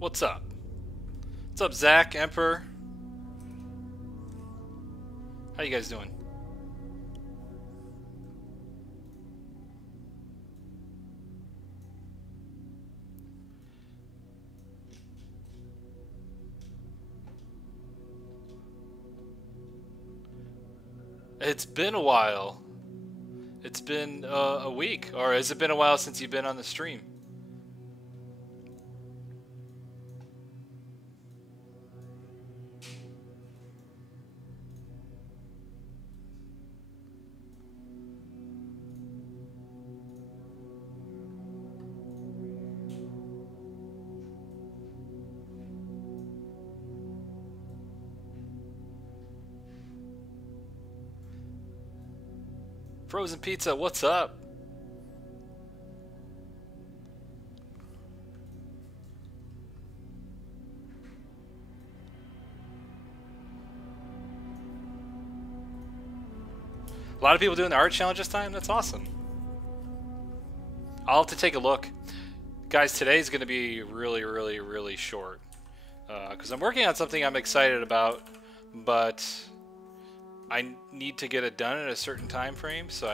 What's up? What's up, Zach, Emperor? How you guys doing? It's been a while. It's been a week, or has it been a while since you've been on the stream? Frozen Pizza, what's up? A lot of people doing the art challenge this time? That's awesome. I'll have to take a look. Guys, today's going to be really short. Because I'm working on something I'm excited about, but I need to get it done at a certain time frame, so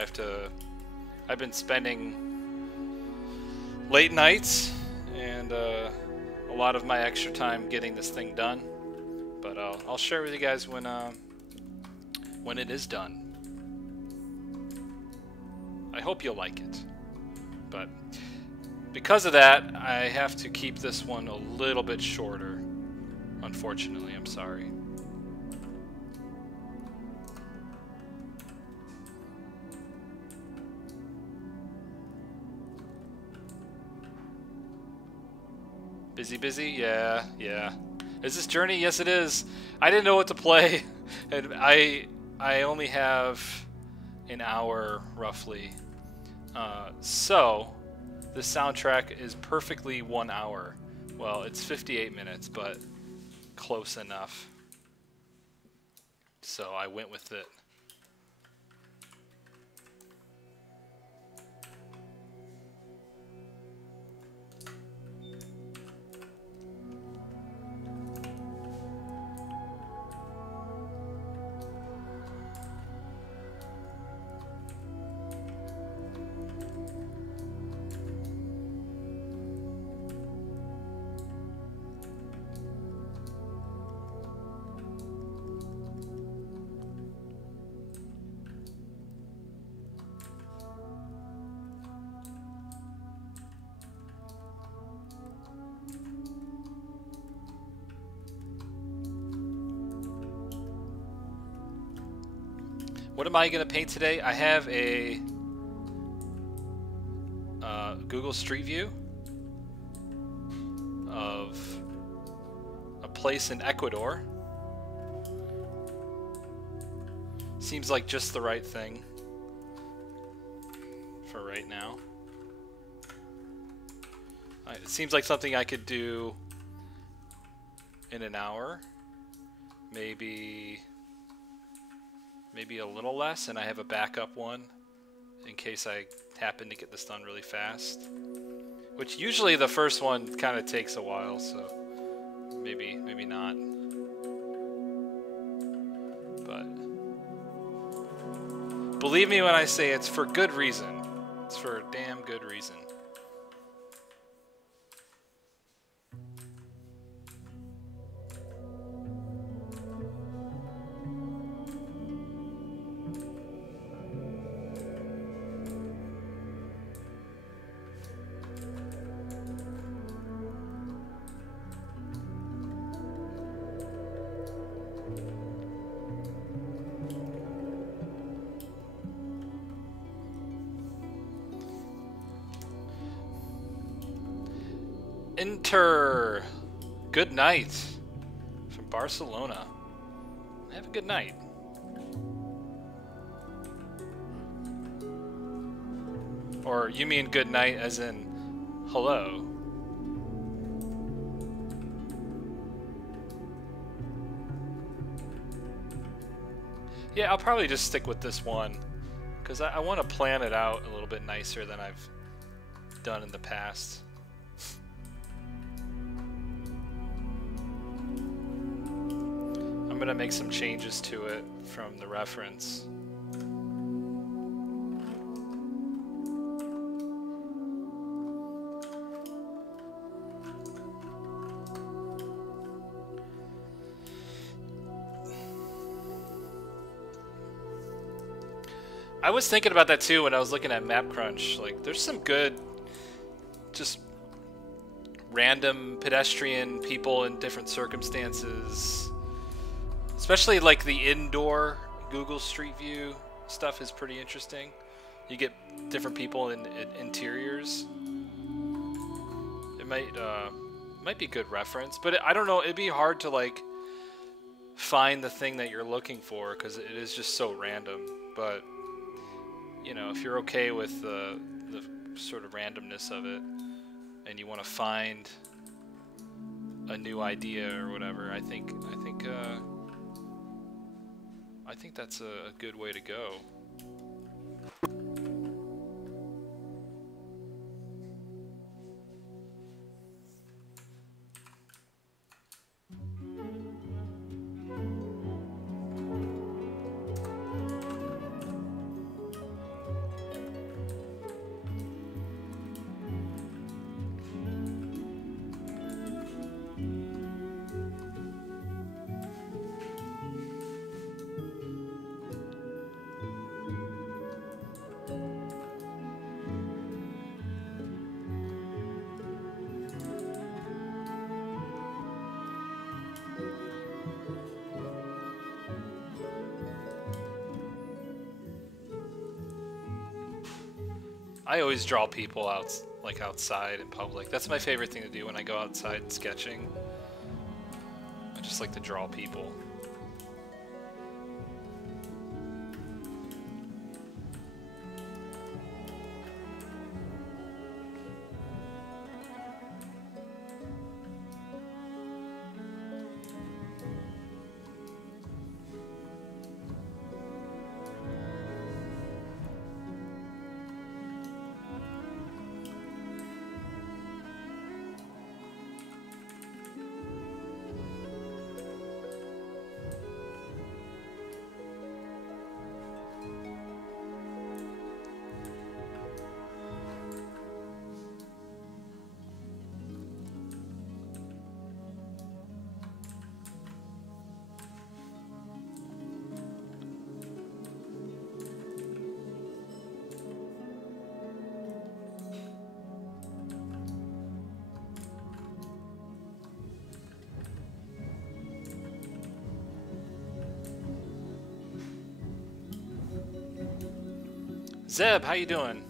I've been spending late nights and a lot of my extra time getting this thing done. But I'll share with you guys when it is done. I hope you'll like it. But because of that, I have to keep this one a little bit shorter. Unfortunately, I'm sorry. Busy? Yeah. Is this Journey? Yes, it is. I didn't know what to play, and I only have an hour, roughly. So, the soundtrack is perfectly 1 hour. Well, it's 58 minutes, but close enough. So, I went with it. What am I going to paint today? I have a Google Street View of a place in Ecuador. Seems like just the right thing for right now. It seems like something I could do in an hour, maybe a little less, and I have a backup one in case I happen to get this done really fast. Which usually the first one kind of takes a while, so maybe not. But believe me when I say it's for good reason. It's for a damn good reason. Good night from Barcelona. Have a good night. Or you mean good night as in hello? Yeah, I'll probably just stick with this one because I want to plan it out a little bit nicer than I've done in the past. I'm gonna make some changes to it from the reference. I was thinking about that too when I was looking at MapCrunch. Like, there's some good, just random pedestrian people in different circumstances. Especially like the indoor Google Street View stuff is pretty interesting. You get different people in interiors. It might be a good reference, but I don't know. It'd be hard to like find the thing that you're looking for because it is just so random. But you know, if you're okay with the sort of randomness of it, and you want to find a new idea or whatever, I think that's a good way to go. I always draw people out, like outside in public. That's my favorite thing to do when I go outside sketching. I just like to draw people. Zeb, how you doing?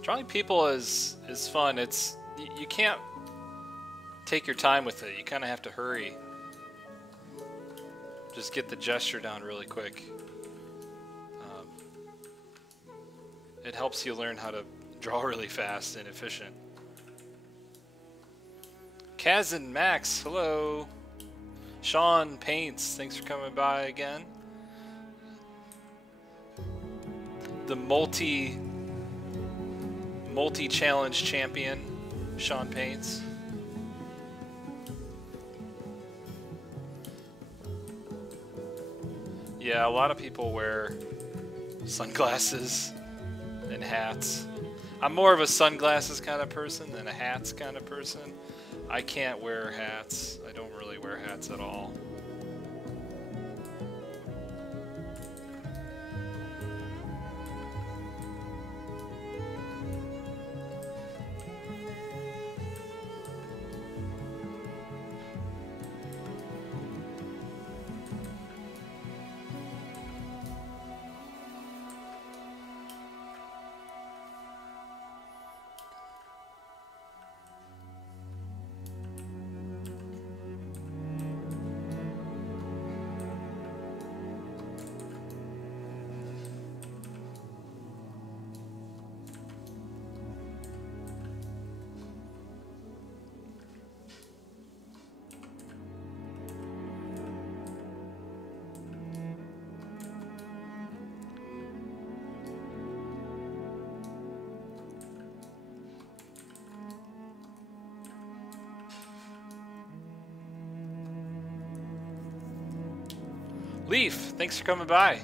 Drawing people is fun. It's you can't take your time with it. You kind of have to hurry. Just get the gesture down really quick. It helps you learn how to draw really fast and efficient. Kaz and Max, hello. Sean Paints, thanks for coming by again. The multi-challenge champion, Sean Paints. Yeah, a lot of people wear sunglasses and hats. I'm more of a sunglasses kind of person than a hats kind of person. I can't wear hats. I don't really wear hats at all. Leaf, thanks for coming by.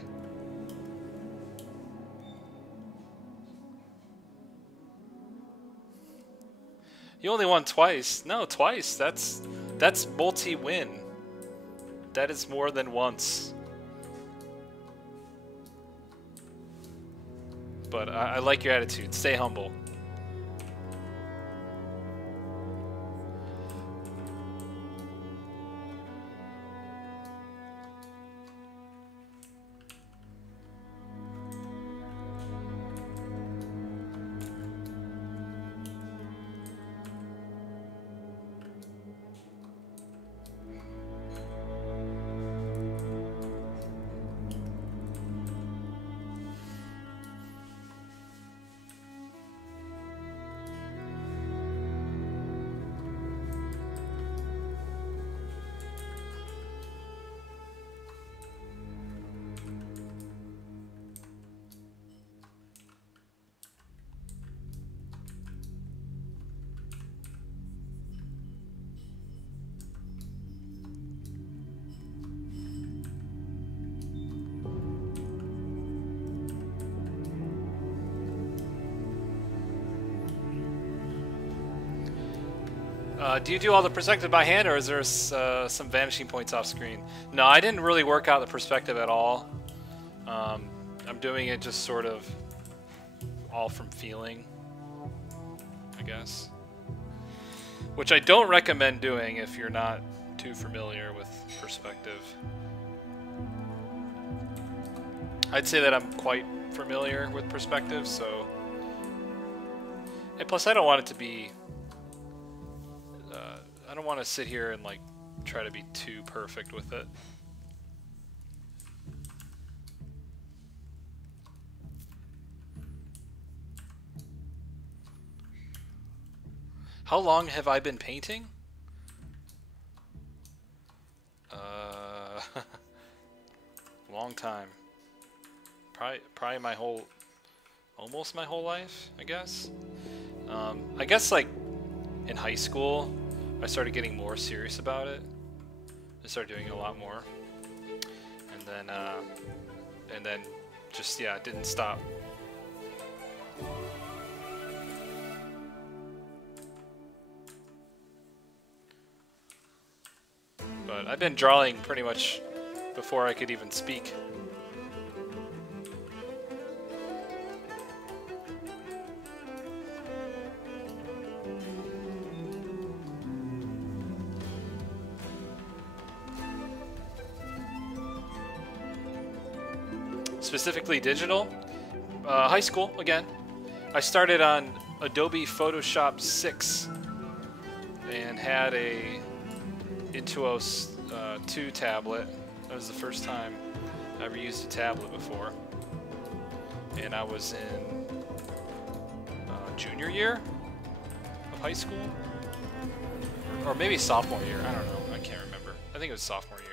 You only won twice. No, twice. That's multi-win. That is more than once. But I like your attitude. Stay humble. Do you do all the perspective by hand, or is there some vanishing points off screen? No, I didn't really work out the perspective at all. I'm doing it just sort of all from feeling, I guess. Which I don't recommend doing if you're not too familiar with perspective. I'd say that I'm quite familiar with perspective, so... And plus, I don't want it to be... I don't want to sit here and like try to be too perfect with it. How long have I been painting? Long time. Probably my whole, almost my whole life, I guess. I guess like in high school, I started getting more serious about it. I started doing it a lot more, and then just yeah, it didn't stop. But I've been drawing pretty much before I could even speak. Specifically digital. High school, again. I started on Adobe Photoshop 6 and had a Intuos 2 tablet. That was the first time I ever used a tablet before. And I was in junior year of high school. Or maybe sophomore year, I don't know, I can't remember. I think it was sophomore year.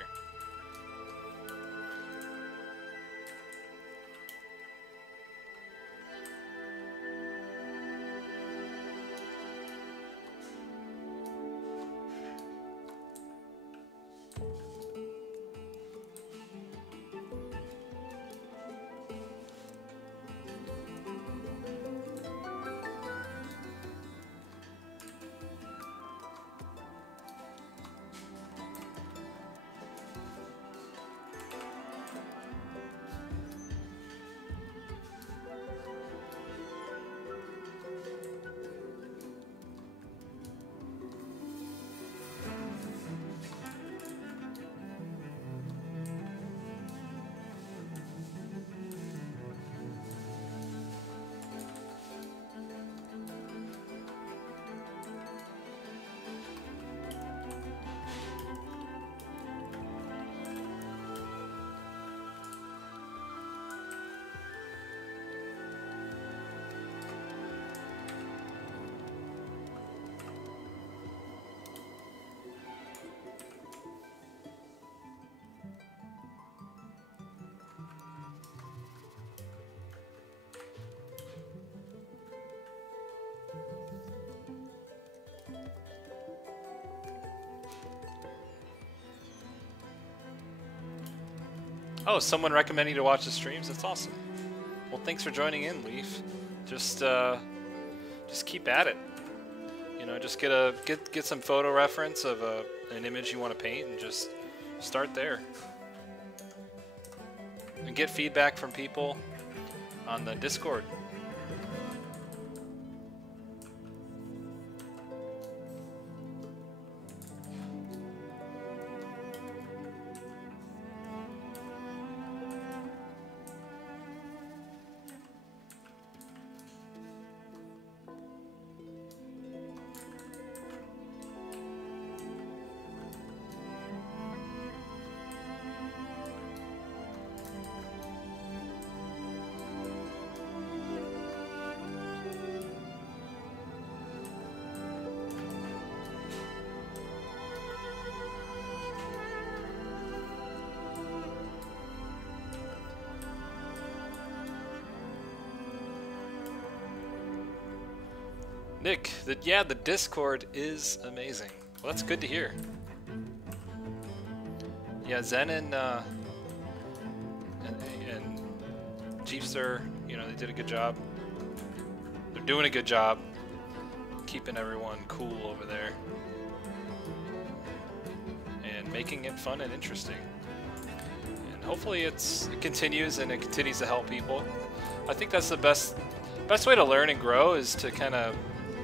Oh, someone recommending to watch the streams? That's awesome. Well, thanks for joining in, Leaf. Just keep at it. You know, just get some photo reference of an image you want to paint and just start there. And get feedback from people on the Discord. Nick, the Discord is amazing. Well, that's good to hear. Yeah, Zen and Jeepster, you know, they did a good job. They're doing a good job keeping everyone cool over there and making it fun and interesting. And hopefully it continues and it continues to help people. I think that's the best way to learn and grow is to kind of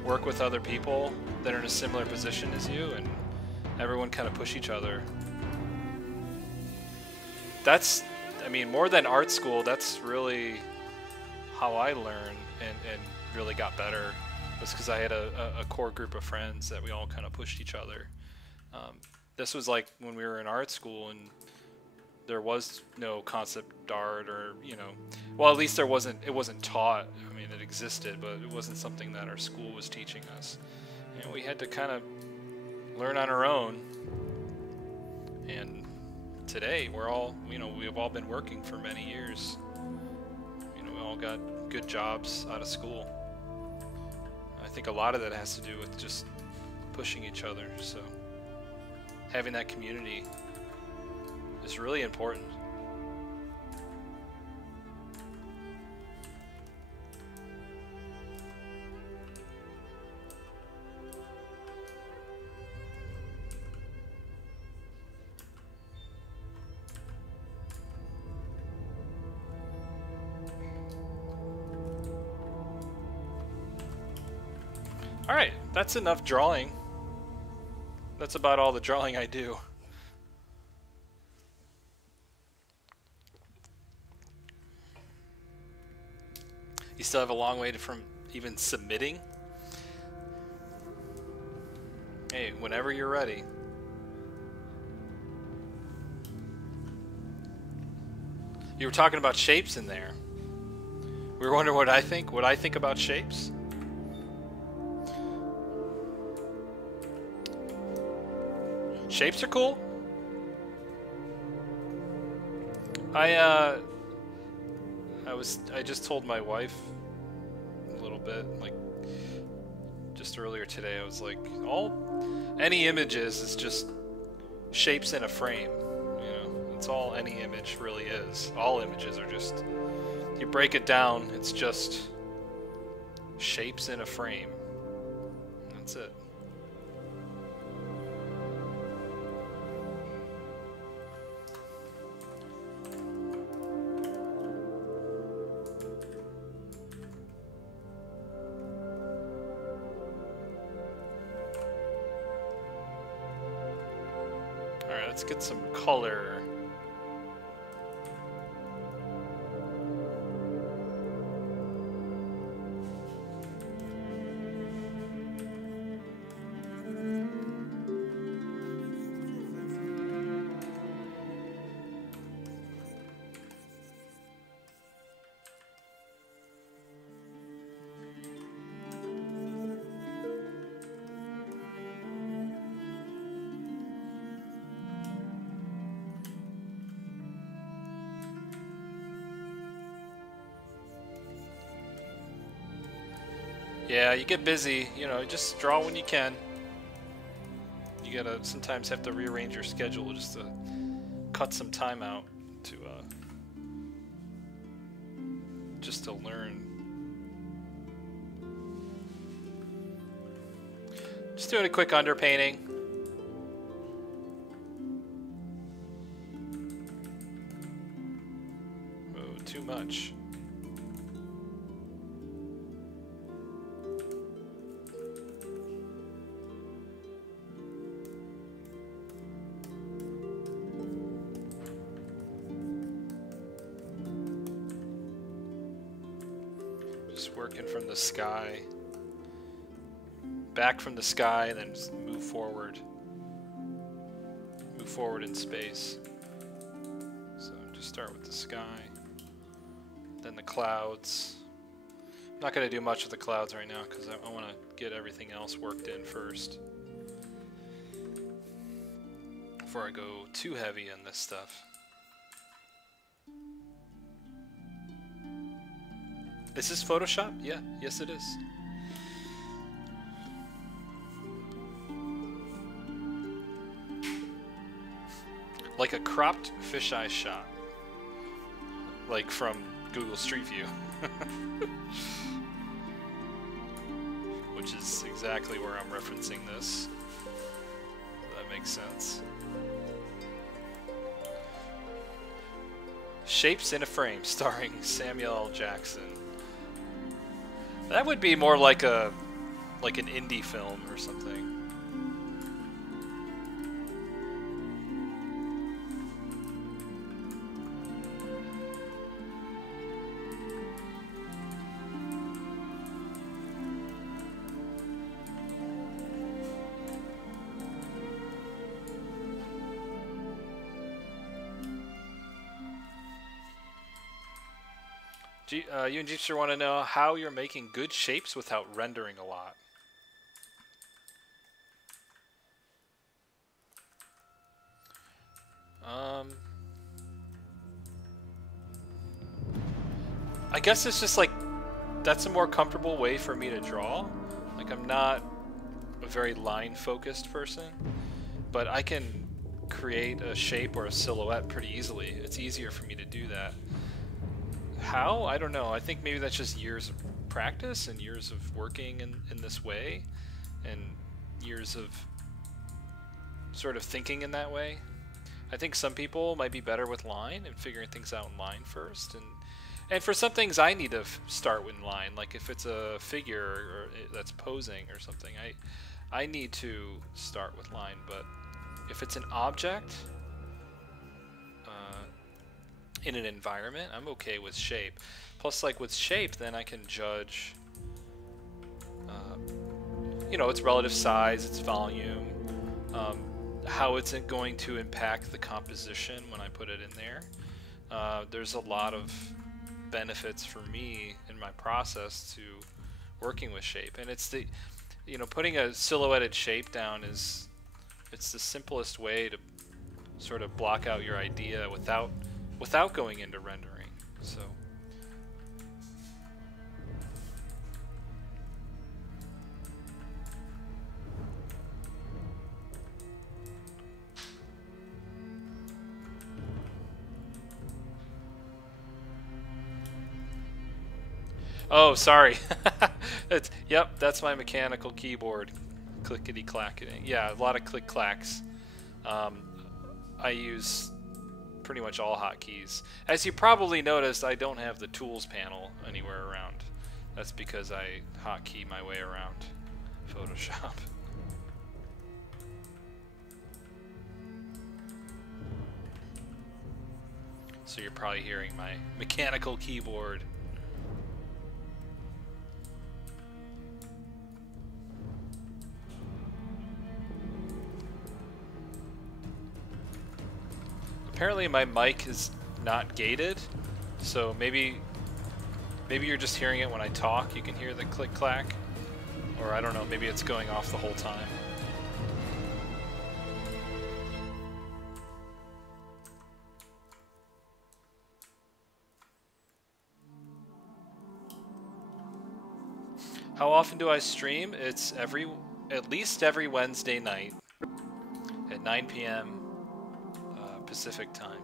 work with other people that are in a similar position as you, and everyone kind of push each other. That's, I mean, more than art school, that's really how I learned and really got better, was because I had a core group of friends that we all kind of pushed each other. This was like when we were in art school and there was no concept art, or, you know, well, at least it wasn't taught. I mean, it existed, but it wasn't something that our school was teaching us. And we had to kind of learn on our own. And today we're all, you know, we've all been working for many years. You know, we all got good jobs out of school. I think a lot of that has to do with just pushing each other. So having that community is really important. All right, that's enough drawing. That's about all the drawing I do. You still have a long way from even submitting. Hey, whenever you're ready. You were talking about shapes in there. We were wondering what I think about shapes. Shapes are cool. I just told my wife a little bit, like, just earlier today. I was like, any images is just shapes in a frame. You know, that's all any image really is. All images are just, you break it down, it's just shapes in a frame. That's it. Let's get some color. Yeah, you get busy, you know, just draw when you can. You gotta sometimes have to rearrange your schedule just to cut some time out to just to learn. Just doing a quick underpainting. Oh, too much. Just working from the sky. Back from the sky, then just move forward. Move forward in space. So just start with the sky, then the clouds. I'm not going to do much with the clouds right now because I want to get everything else worked in first before I go too heavy in this stuff. Is this Photoshop? Yeah, yes it is. Like a cropped fisheye shot. Like from Google Street View. Which is exactly where I'm referencing this. That makes sense. Shapes in a Frame, starring Samuel L. Jackson. That would be more like an indie film or something. You and Jeepster want to know how you're making good shapes without rendering a lot. I guess it's just like, that's a more comfortable way for me to draw. Like, I'm not a very line-focused person, but I can create a shape or a silhouette pretty easily. It's easier for me to do that. How? I don't know. I think maybe that's just years of practice and years of working in this way and years of sort of thinking in that way. I think some people might be better with line and figuring things out in line first, and for some things I need to start with line, like if it's a figure or that's posing or something, I need to start with line. But if it's an object in an environment, I'm okay with shape. Plus, like with shape, then I can judge, you know, its relative size, its volume, how it's going to impact the composition when I put it in there. There's a lot of benefits for me in my process to working with shape, and it's the, you know, putting a silhouetted shape down it's the simplest way to sort of block out your idea without going into rendering. So oh, sorry. Yep, that's my mechanical keyboard. Clickety clacking. Yeah, a lot of click clacks. I use pretty much all hotkeys. As you probably noticed, I don't have the tools panel anywhere around. That's because I hotkey my way around Photoshop. So you're probably hearing my mechanical keyboard. Apparently my mic is not gated, so maybe you're just hearing it when I talk. You can hear the click clack, or I don't know, maybe it's going off the whole time. How often do I stream? It's at least every Wednesday night at 9 p.m. Pacific time.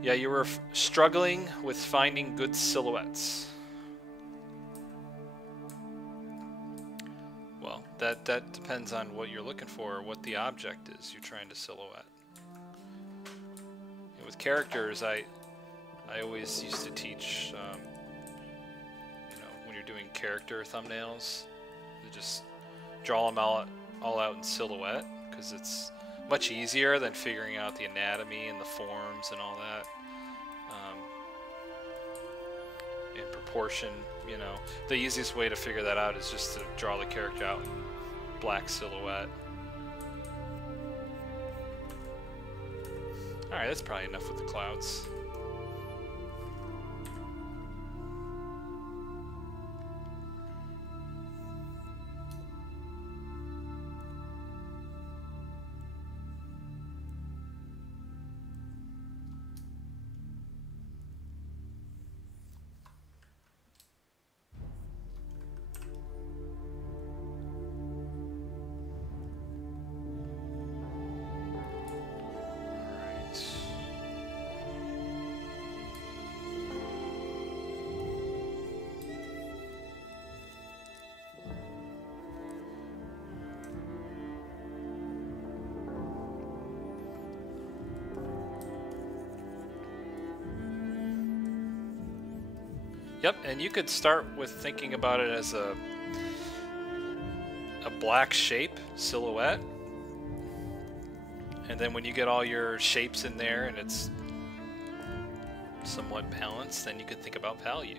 Yeah, you were struggling with finding good silhouettes. Well, that depends on what you're looking for, or what the object is you're trying to silhouette. And with characters, I always used to teach, you know, when you're doing character thumbnails, to just draw them all out in silhouette, because it's much easier than figuring out the anatomy and the forms and all that. In proportion, you know, the easiest way to figure that out is just to draw the character out in black silhouette. Alright, that's probably enough with the clouds. Yep, and you could start with thinking about it as a black shape silhouette, and then when you get all your shapes in there and it's somewhat balanced, then you could think about value.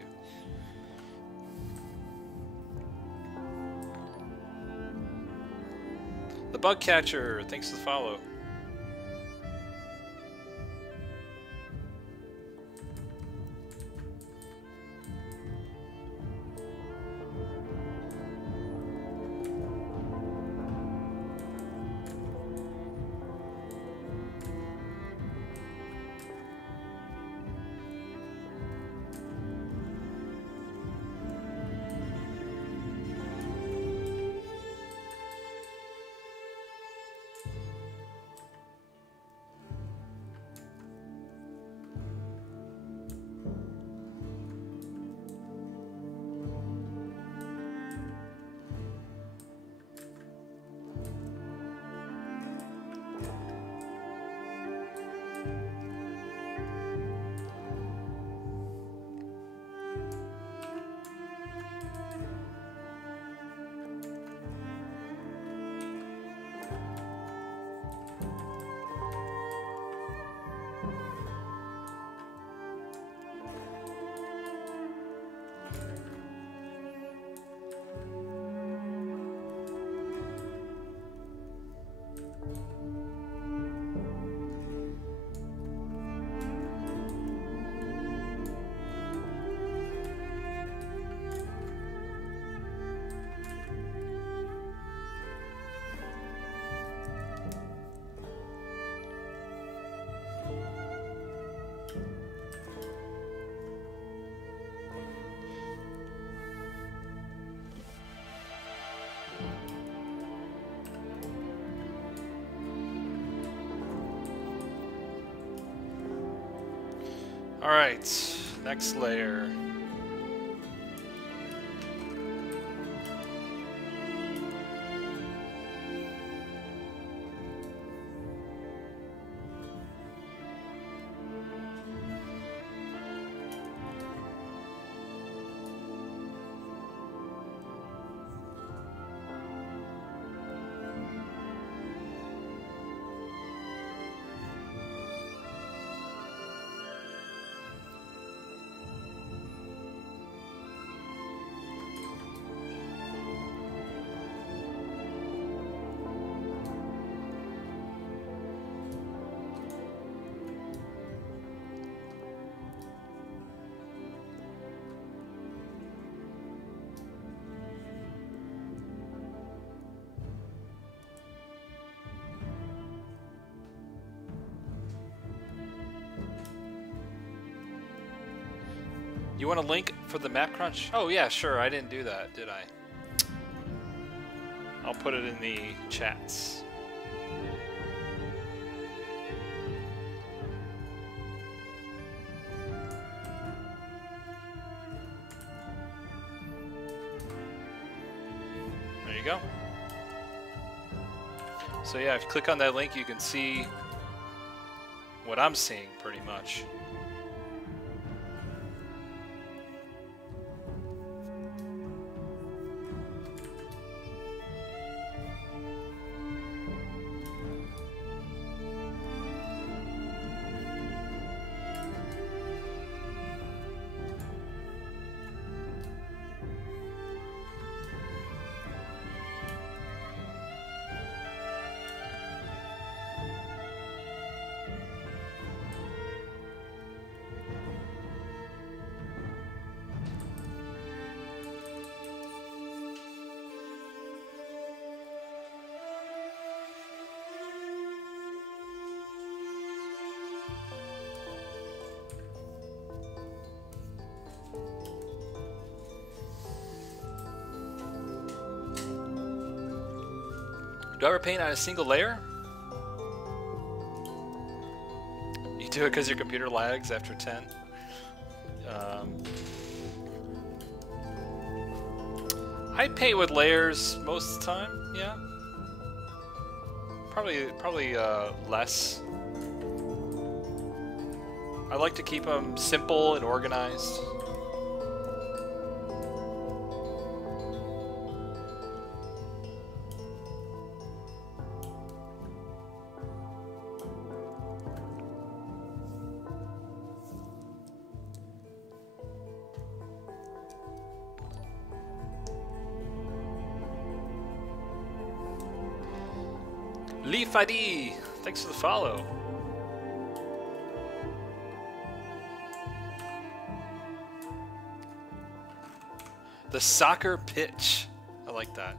The Bug Catcher, thanks for the follow. Alright, next layer. You want a link for the map crunch? Oh yeah, sure. I didn't do that, did I? I'll put it in the chats. you go. So yeah, if you click on that link, you can see what I'm seeing pretty much. Do I ever paint on a single layer? You do it because your computer lags after 10? I paint with layers most of the time, yeah. Probably less. I like to keep them simple and organized. Leaf ID, thanks for the follow. The soccer pitch, I like that.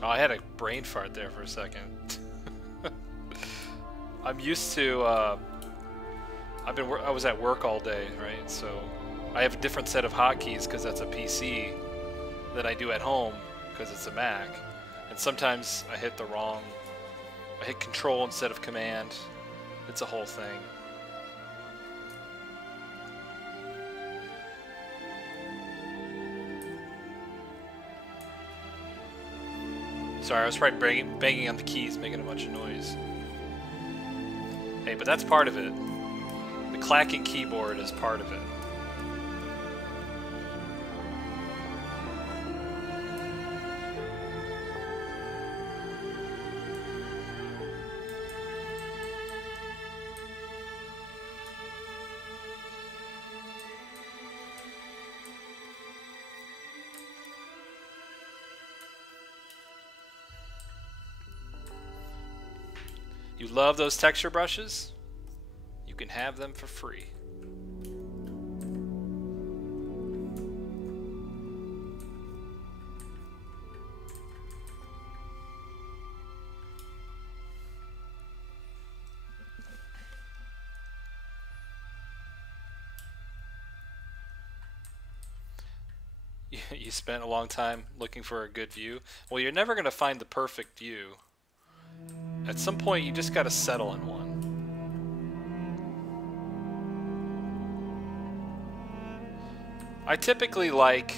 Oh, I had a brain fart there for a second. I'm used to, I was at work all day, right? So I have a different set of hotkeys because that's a PC than I do at home because it's a Mac. And sometimes I hit I hit Control instead of Command. It's a whole thing. Sorry, I was probably banging on the keys, making a bunch of noise. Hey, but that's part of it. The clacking keyboard is part of it. You love those texture brushes? You can have them for free. You spent a long time looking for a good view. Well, you're never going to find the perfect view. At some point, you just got to settle in one. I typically like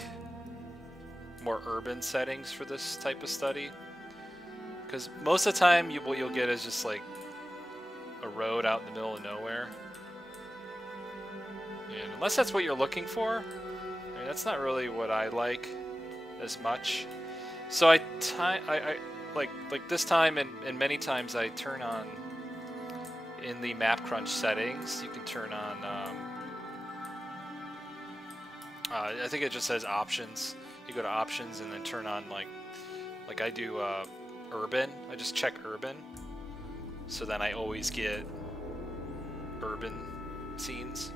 more urban settings for this type of study, because most of the time, what you'll get is just like a road out in the middle of nowhere. And unless that's what you're looking for, I mean, that's not really what I like as much. So I like this time and many times I turn on in the map crunch settings. You can turn on I think it just says options. You go to options and then turn on like I do urban. I just check urban, so then I always get urban cutscenes.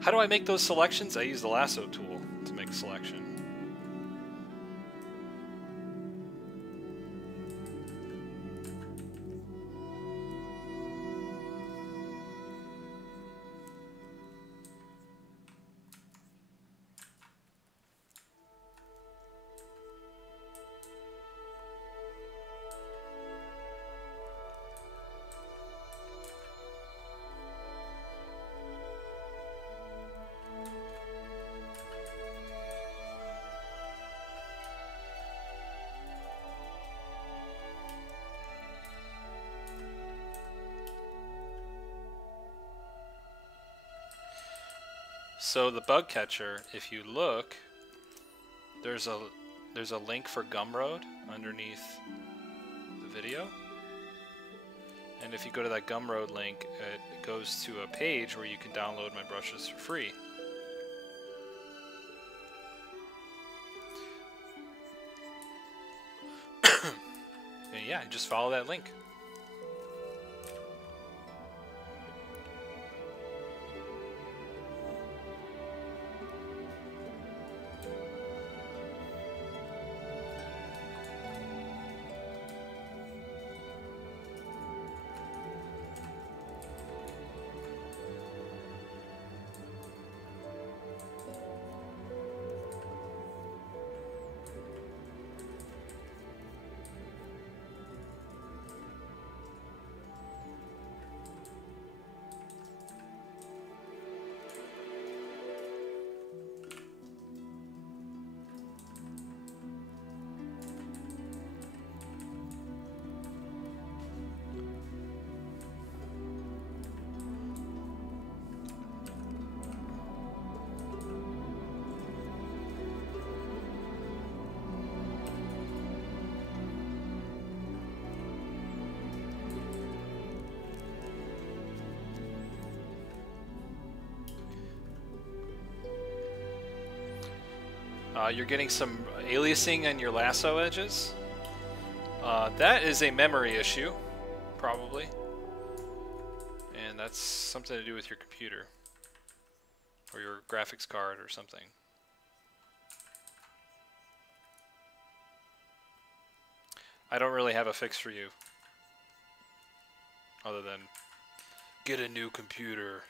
How do I make those selections? I use the lasso tool to make a selection. So the bug catcher, if you look, there's a link for Gumroad underneath the video. And if you go to that Gumroad link, it goes to a page where you can download my brushes for free. And yeah, just follow that link. You're getting some aliasing on your lasso edges. That is a memory issue, probably. And that's something to do with your computer. Or your graphics card or something. I don't really have a fix for you. Other than, get a new computer.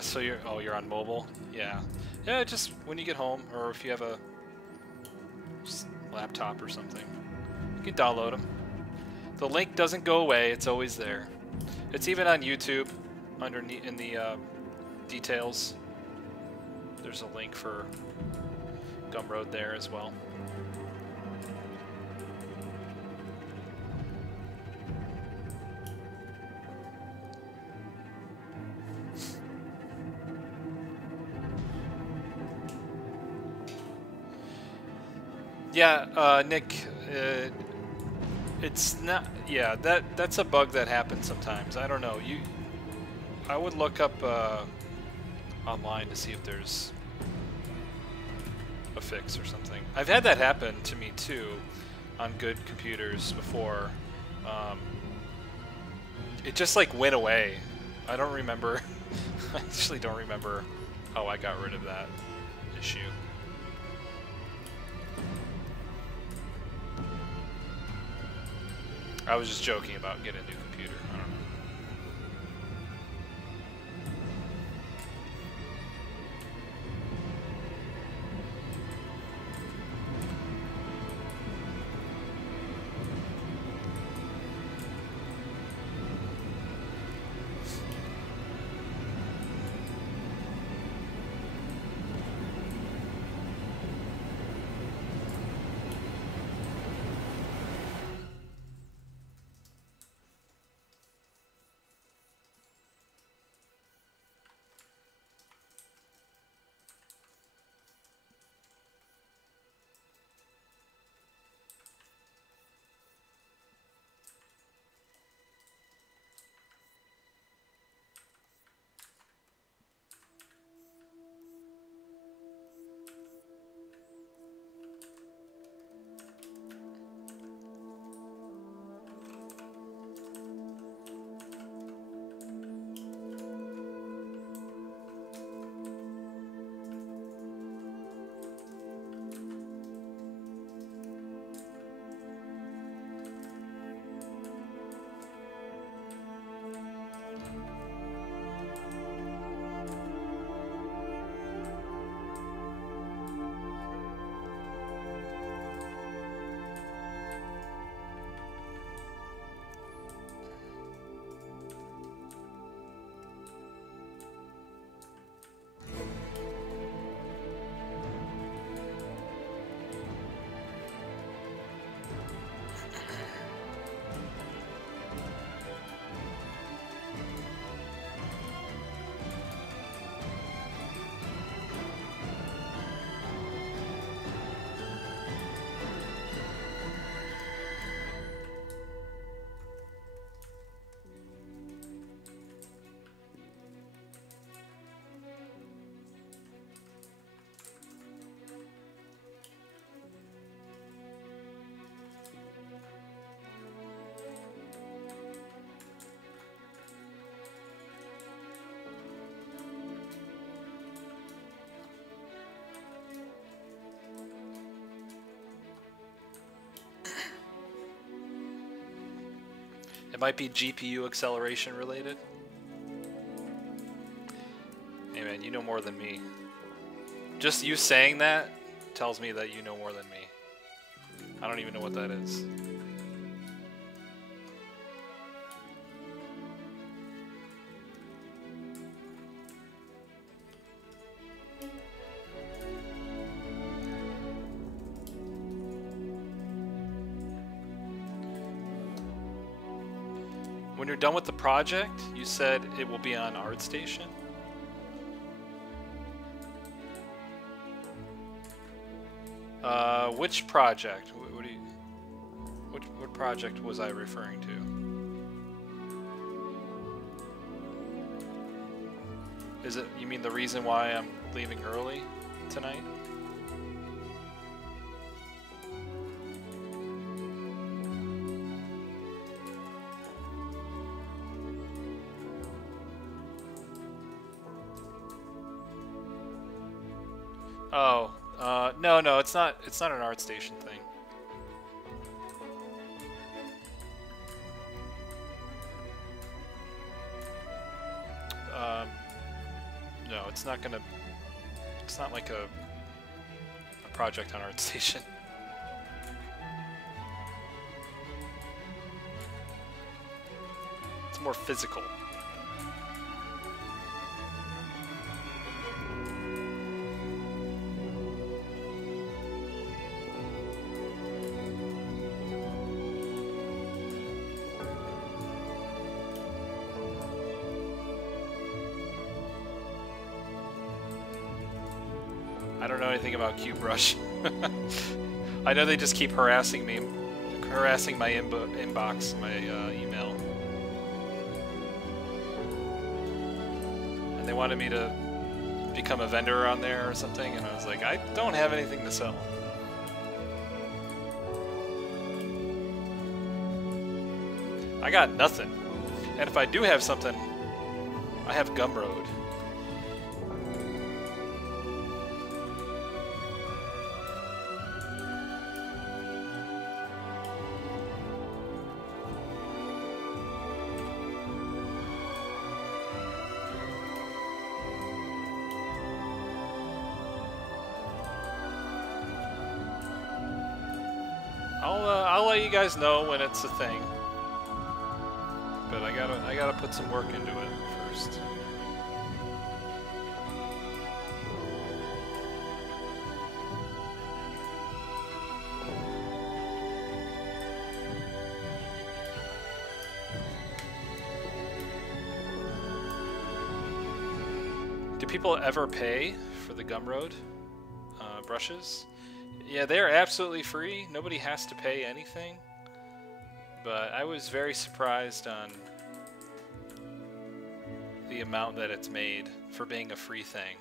So you're on mobile? Yeah. Yeah, just when you get home, or if you have a laptop or something. You can download them. The link doesn't go away, it's always there. It's even on YouTube, underneath in the details. There's a link for Gumroad there as well. Yeah, Nick, it's not. Yeah, that's a bug that happens sometimes. I don't know. I would look up online to see if there's a fix or something. I've had that happen to me too on good computers before. It just like went away. I don't remember. I actually don't remember how I got rid of that issue. I was just joking about getting a new computer. I don't know. It might be GPU acceleration related. Hey man, you know more than me. Just you saying that tells me that you know more than me. I don't even know what that is. When you're done with the project, you said it will be on ArtStation? Which project? What project was I referring to? Is it, you mean the reason why I'm leaving early tonight? Oh, no, it's not an ArtStation thing. No, it's not like a project on ArtStation. more physical. I don't know anything about QBrush. I know they just keep harassing me, harassing my inbox, my email. And they wanted me to become a vendor on there or something, and I was like, I don't have anything to sell. I got nothing. And if I do have something, I have Gumroad. I'll let you guys know when it's a thing, but I gotta put some work into it first. Do people ever pay for the Gumroad brushes? Yeah, they're absolutely free. Nobody has to pay anything. But I was very surprised on the amount that it's made for being a free thing.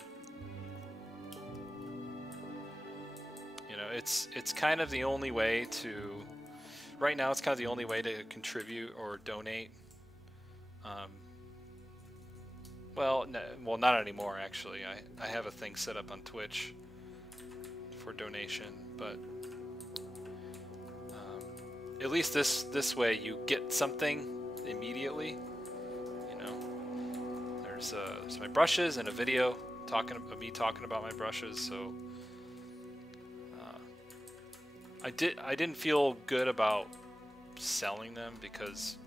You know, it's kind of the only way to... Right now, it's kind of the only way to contribute or donate. Well, not anymore, actually. I have a thing set up on Twitch for donation, but at least this way you get something immediately. You know, there's my brushes and a video of me talking about my brushes. So I didn't feel good about selling them because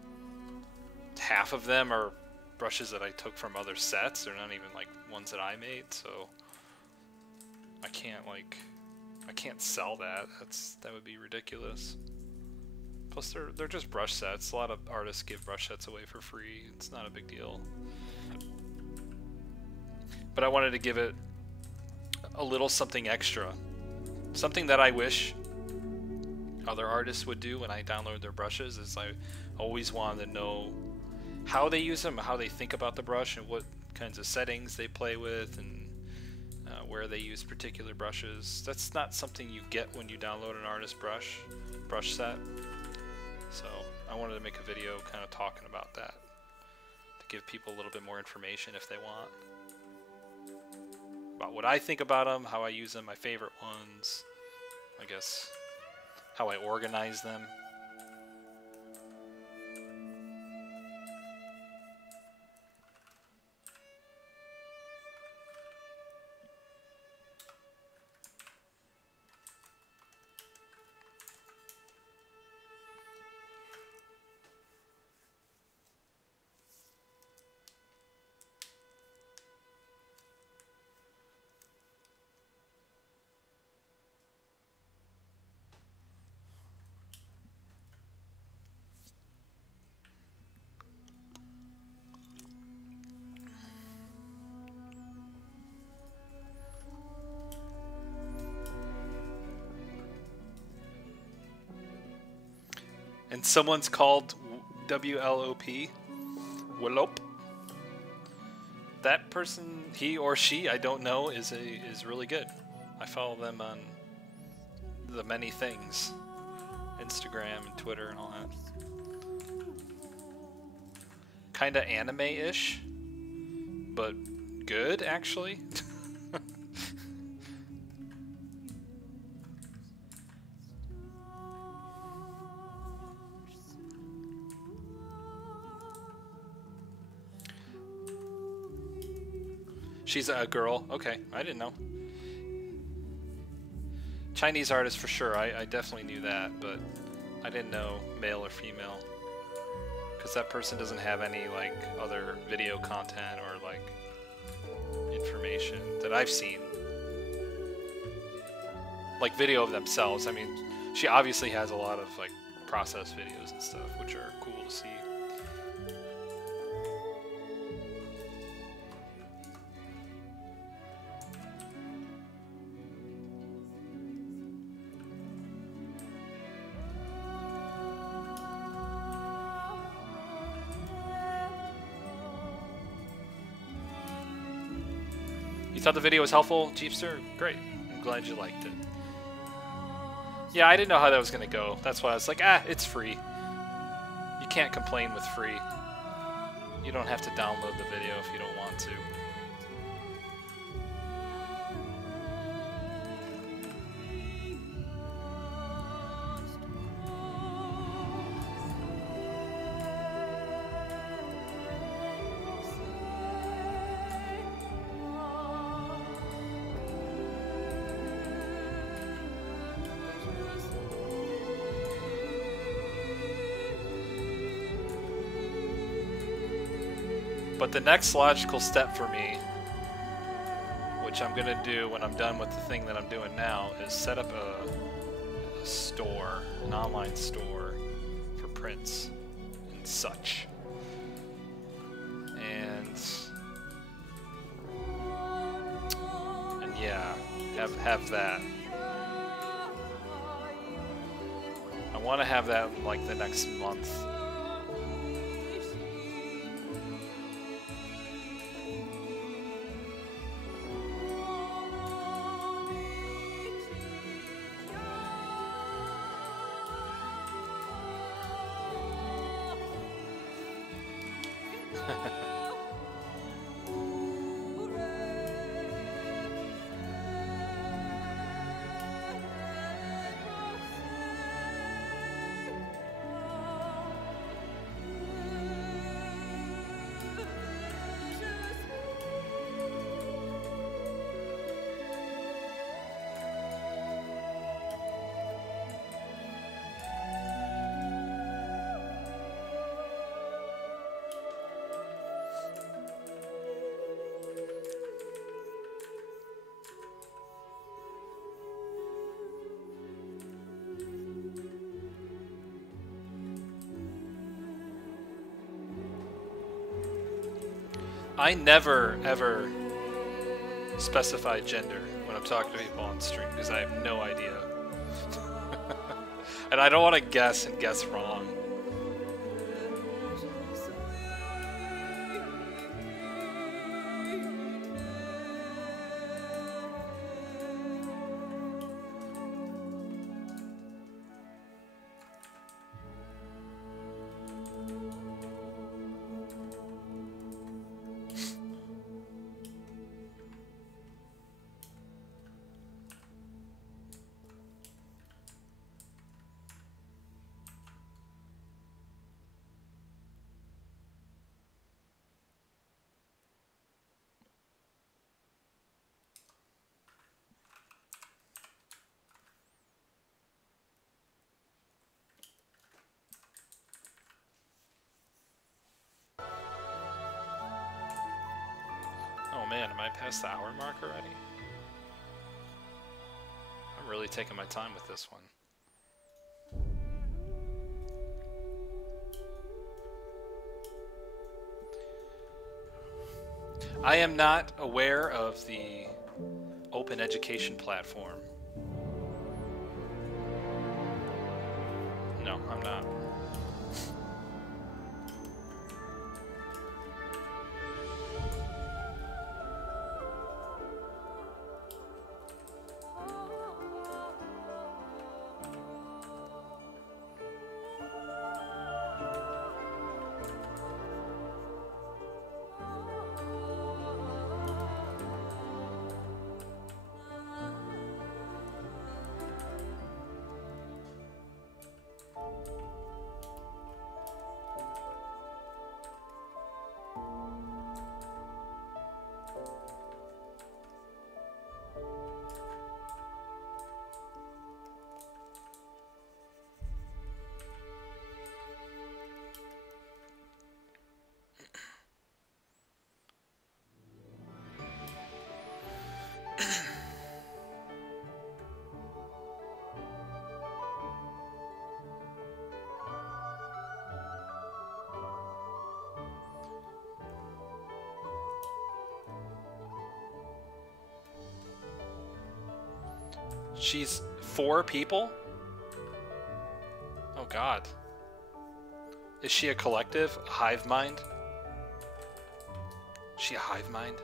half of them are brushes that I took from other sets. They're not even like ones that I made, so I can't sell that. That would be ridiculous. Plus, they're just brush sets. A lot of artists give brush sets away for free. It's not a big deal. But I wanted to give it a little something extra. Something that I wish other artists would do when I download their brushes is I always wanted to know how they use them, how they think about the brush, and what kinds of settings they play with, and where they use particular brushes. That's not something you get when you download an artist brush set. So I wanted to make a video kind of talking about that, to give people a little bit more information if they want. About what I think about them, how I use them, my favorite ones, I guess, how I organize them. And someone's called WLOP. Wallop. That person, he or she, I don't know, is really good. I follow them on the many things, Instagram and Twitter and all that. Kind of anime-ish, but good actually. She's a girl. Okay, I didn't know. Chinese artist for sure. I definitely knew that, but I didn't know male or female. because that person doesn't have any like other video content or like information that I've seen. Like video of themselves. I mean, she obviously has a lot of like process videos and stuff, which are cool to see. You thought the video was helpful, Jeepster? Great. I'm glad you liked it. Yeah, I didn't know how that was going to go. That's why I was like, it's free. You can't complain with free. You don't have to download the video if you don't want to. But the next logical step for me, which I'm going to do when I'm done with the thing that I'm doing now, is set up a store, an online store for prints and such. And yeah, have that. I want to have that in like the next month. I never, ever specify gender when I'm talking to people on stream because I have no idea. And I don't want to guess and guess wrong. Oh man, am I past the hour mark already? I'm really taking my time with this one. I am not aware of the open education platform. No, I'm not. She's 4 people? Oh god. Is she a collective? A hive mind? Is she a hive mind?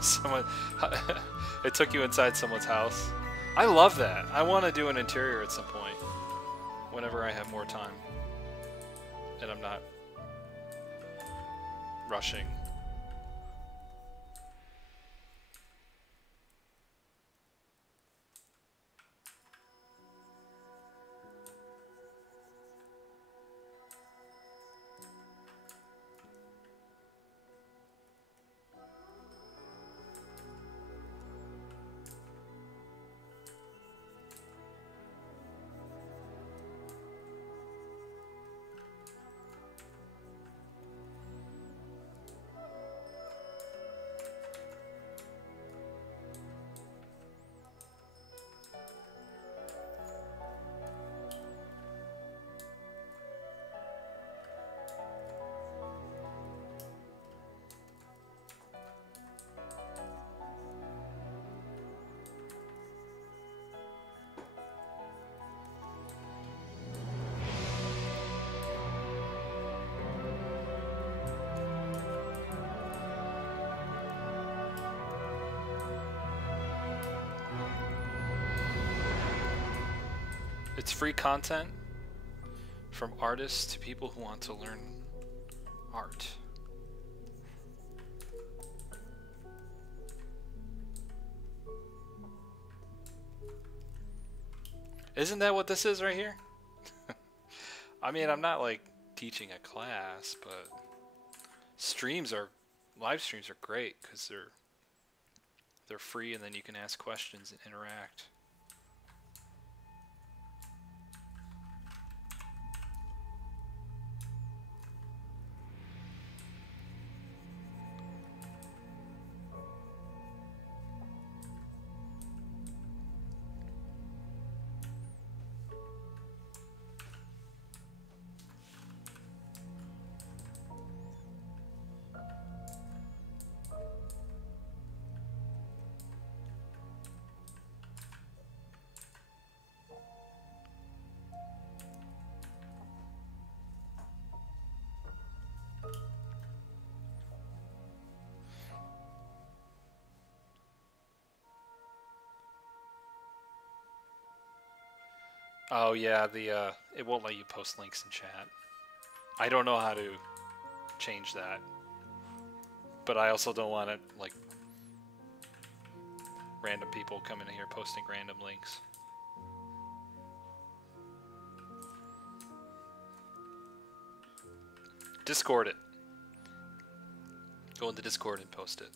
Someone, it took you inside someone's house. I love that. I want to do an interior at some point, whenever I have more time, and I'm not rushing. It's free content from artists to people who want to learn art. Isn't that what this is right here? I mean, I'm not like teaching a class, but live streams are great because they're free, and then you can ask questions and interact. Oh yeah, it won't let you post links in chat. I don't know how to change that, but I also don't want it like random people coming in here posting random links. Discord it. Go into Discord and post it.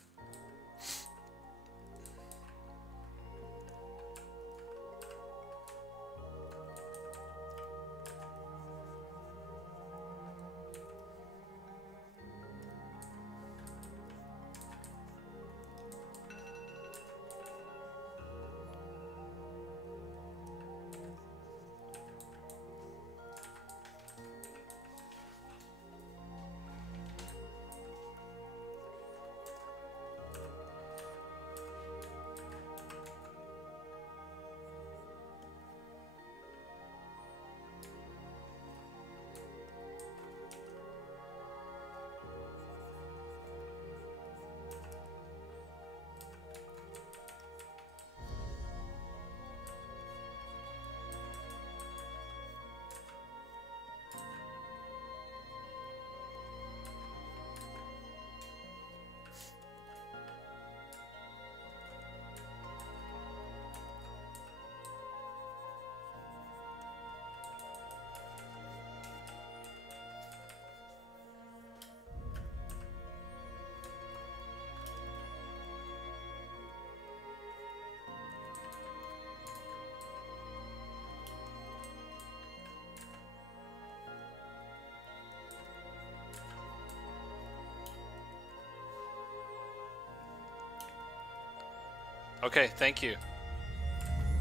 Okay, thank you.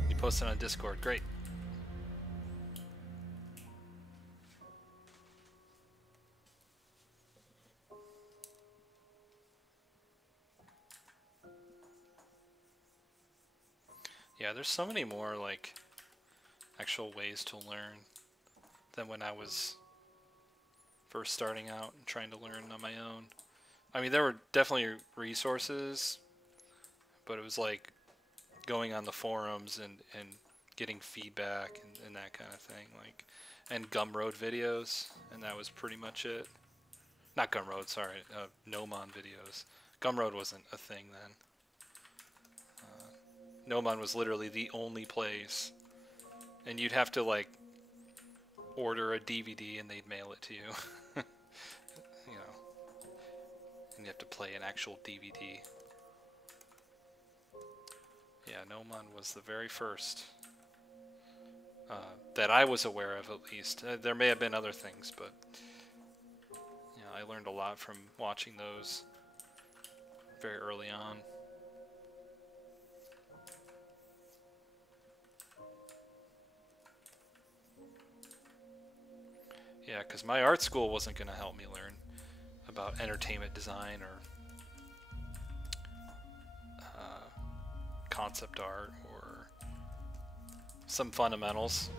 You posted on Discord. Great. Yeah, there's so many more like actual ways to learn than when I was first starting out and trying to learn on my own. I mean, there were definitely resources, but it was like going on the forums and getting feedback and that kind of thing, like, and Gumroad videos, and that was pretty much it. Not Gumroad, sorry, Gnomon videos. Gumroad wasn't a thing then. Gnomon was literally the only place, and you'd have to like order a DVD and they'd mail it to you. You know, and you have to play an actual DVD. Yeah, Gnomon was the very first that I was aware of, at least. There may have been other things, but you know, I learned a lot from watching those very early on. Yeah, because my art school wasn't going to help me learn about entertainment design or concept art or some fundamentals.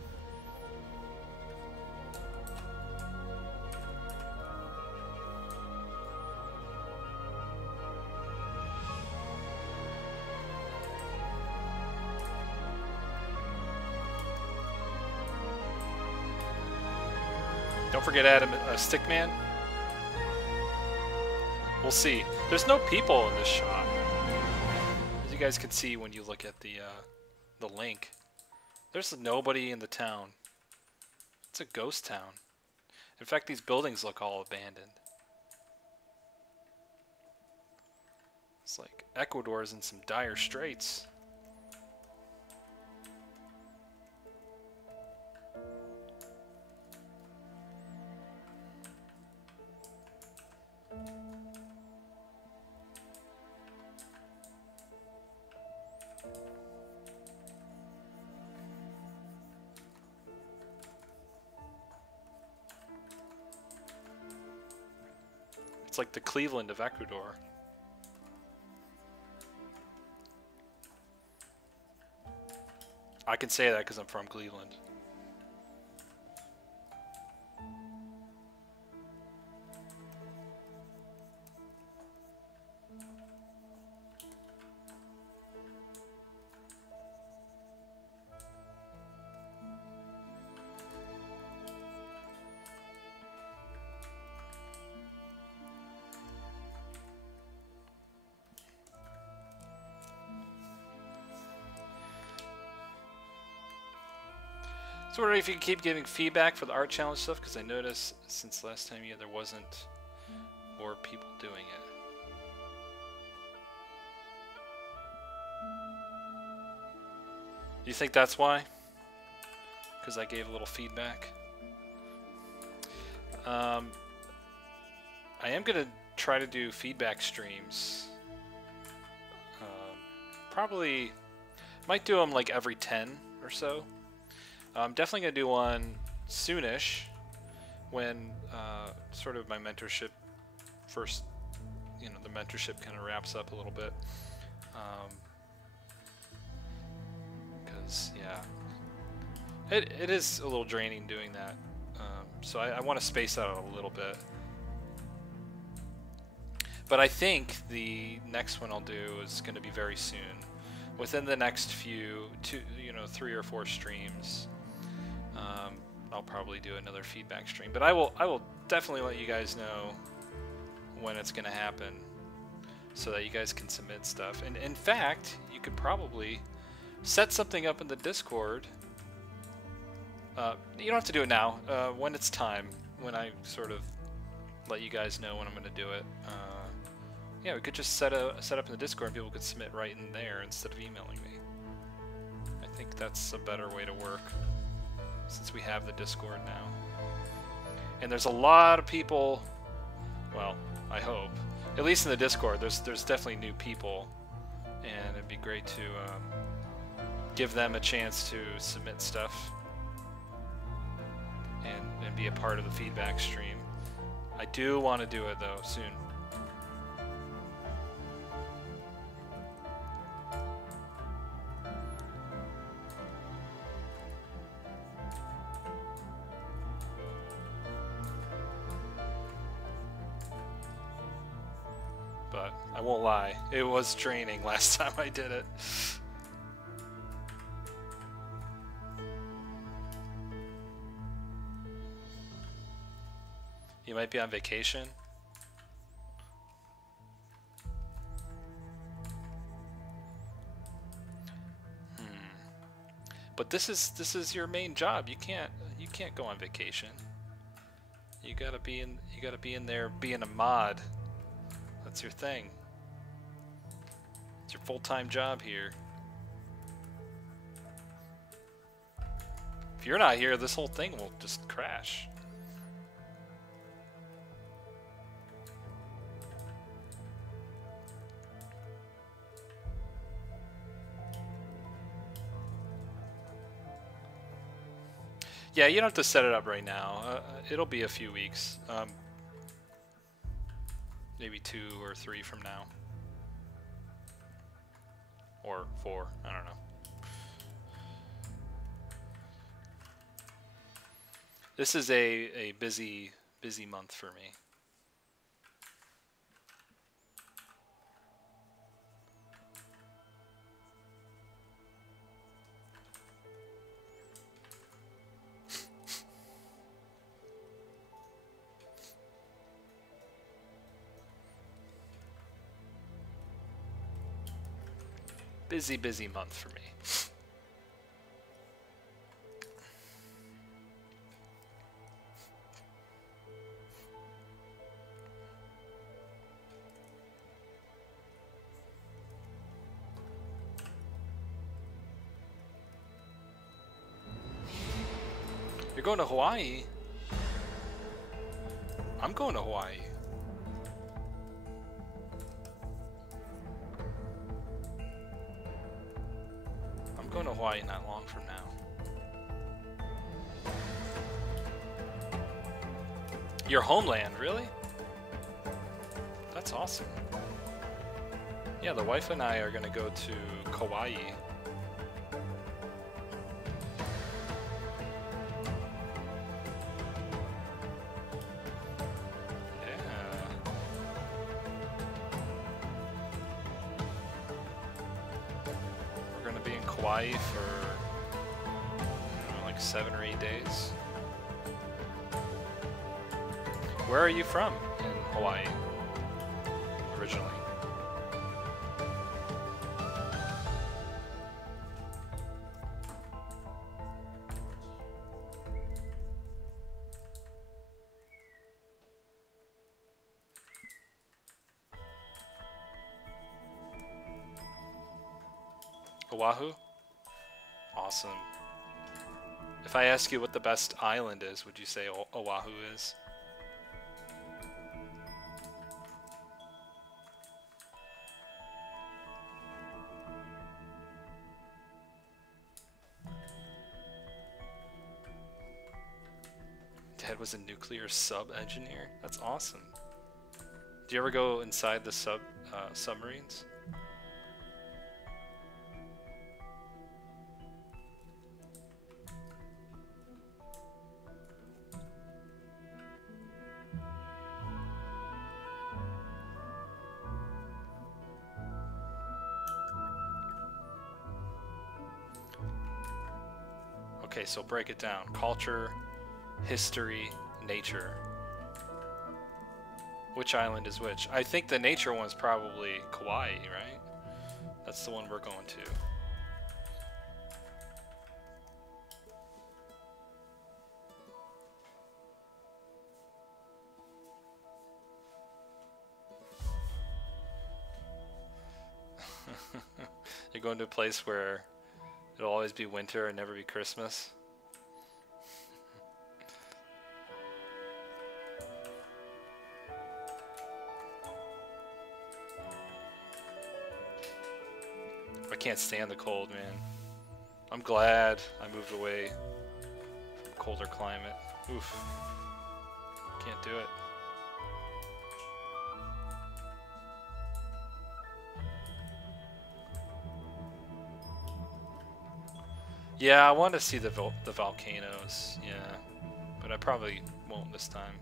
Don't forget Adam, Stickman. We'll see. There's no people in this shop, as you guys can see when you look at the link. There's nobody in the town. It's a ghost town. In fact, these buildings look all abandoned. It's like Ecuador's in some dire straits. It's like the Cleveland of Ecuador. I can say that because I'm from Cleveland. So wondering if you can keep giving feedback for the art challenge stuff, because I noticed since last time there wasn't more people doing it. Do you think that's why? Because I gave a little feedback. I am going to try to do feedback streams. Probably might do them like every 10 or so. I'm definitely going to do one soonish when sort of my mentorship first, you know, the mentorship kind of wraps up a little bit. Because, yeah, it is a little draining doing that. So I want to space out a little bit. But I think the next one I'll do is going to be very soon. Within the next few, 3 or 4 streams. I'll probably do another feedback stream, but I will definitely let you guys know when it's going to happen, so that you guys can submit stuff. And in fact, you could probably set something up in the Discord. You don't have to do it now. When it's time, when I sort of let you guys know when I'm going to do it. Yeah, we could just set up in the Discord, and people could submit right in there instead of emailing me. I think that's a better way to work, since we have the Discord now. And there's a lot of people, well, I hope, at least in the Discord, there's definitely new people and it'd be great to give them a chance to submit stuff and be a part of the feedback stream. I do want to do it though soon. But I won't lie, it was draining last time I did it. You might be on vacation. But this is your main job. You can't go on vacation. You gotta be in there being a mod. That's your thing. It's your full-time job here. If you're not here, this whole thing will just crash. Yeah, you don't have to set it up right now. It'll be a few weeks. Maybe 2 or 3 from now. Or 4, I don't know. This is a busy month for me. Busy month for me. You're going to Hawaii? I'm going to Hawaii. I'm going to Hawaii not long from now. Your homeland, really? That's awesome. Yeah, the wife and I are going to go to Kauai. Hawaii for like 7 or 8 days. Where are you from in Hawaii originally? Oahu? Awesome. If I ask you what the best island is, would you say Oahu is? Dad was a nuclear sub-engineer? That's awesome. Do you ever go inside the submarines? Okay, so break it down. Culture, history, nature. Which island is which? I think the nature one's probably Kauai, right? That's the one we're going to. You're going to a place where it'll always be winter and never be Christmas. I can't stand the cold, man. I'm glad I moved away from a colder climate. Oof. Can't do it. Yeah, I want to see the volcanoes, yeah. But I probably won't this time.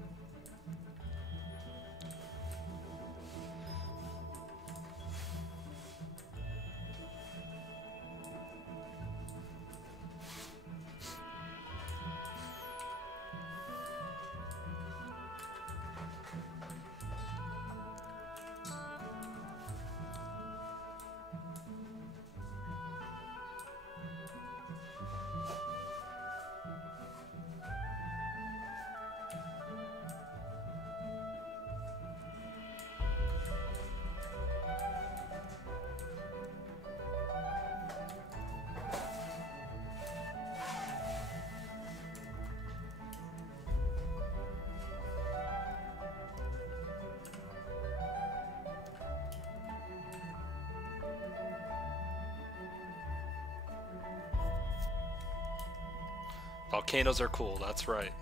Volcanoes are cool, that's right.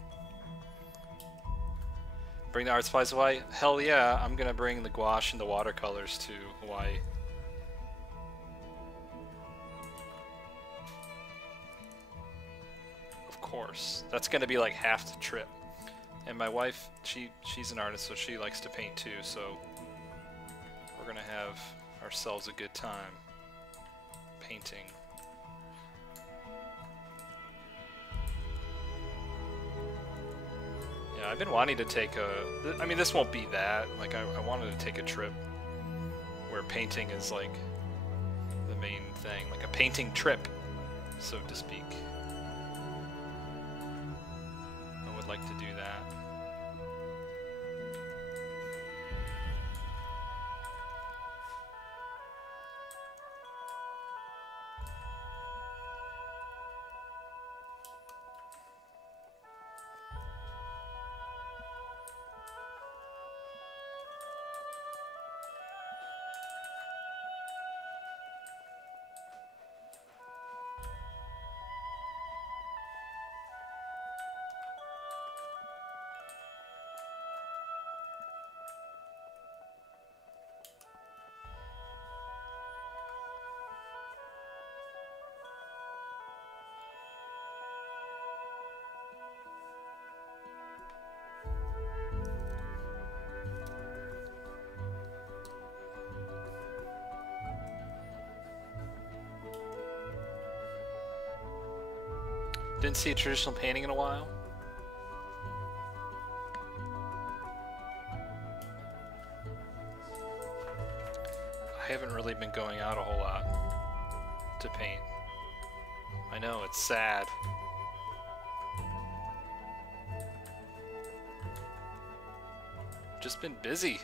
Bring the art supplies to Hawaii? Hell yeah, I'm gonna bring the gouache and the watercolors to Hawaii. Of course. That's gonna be like half the trip. And my wife, she's an artist, so she likes to paint too, so we're gonna have ourselves a good time painting. Yeah, I've been wanting to take I mean, this won't be that. Like, I wanted to take a trip where painting is, like, the main thing. Like a painting trip, so to speak. I would like to do that. Didn't see a traditional painting in a while. I haven't really been going out a whole lot to paint. I know, it's sad. Just been busy.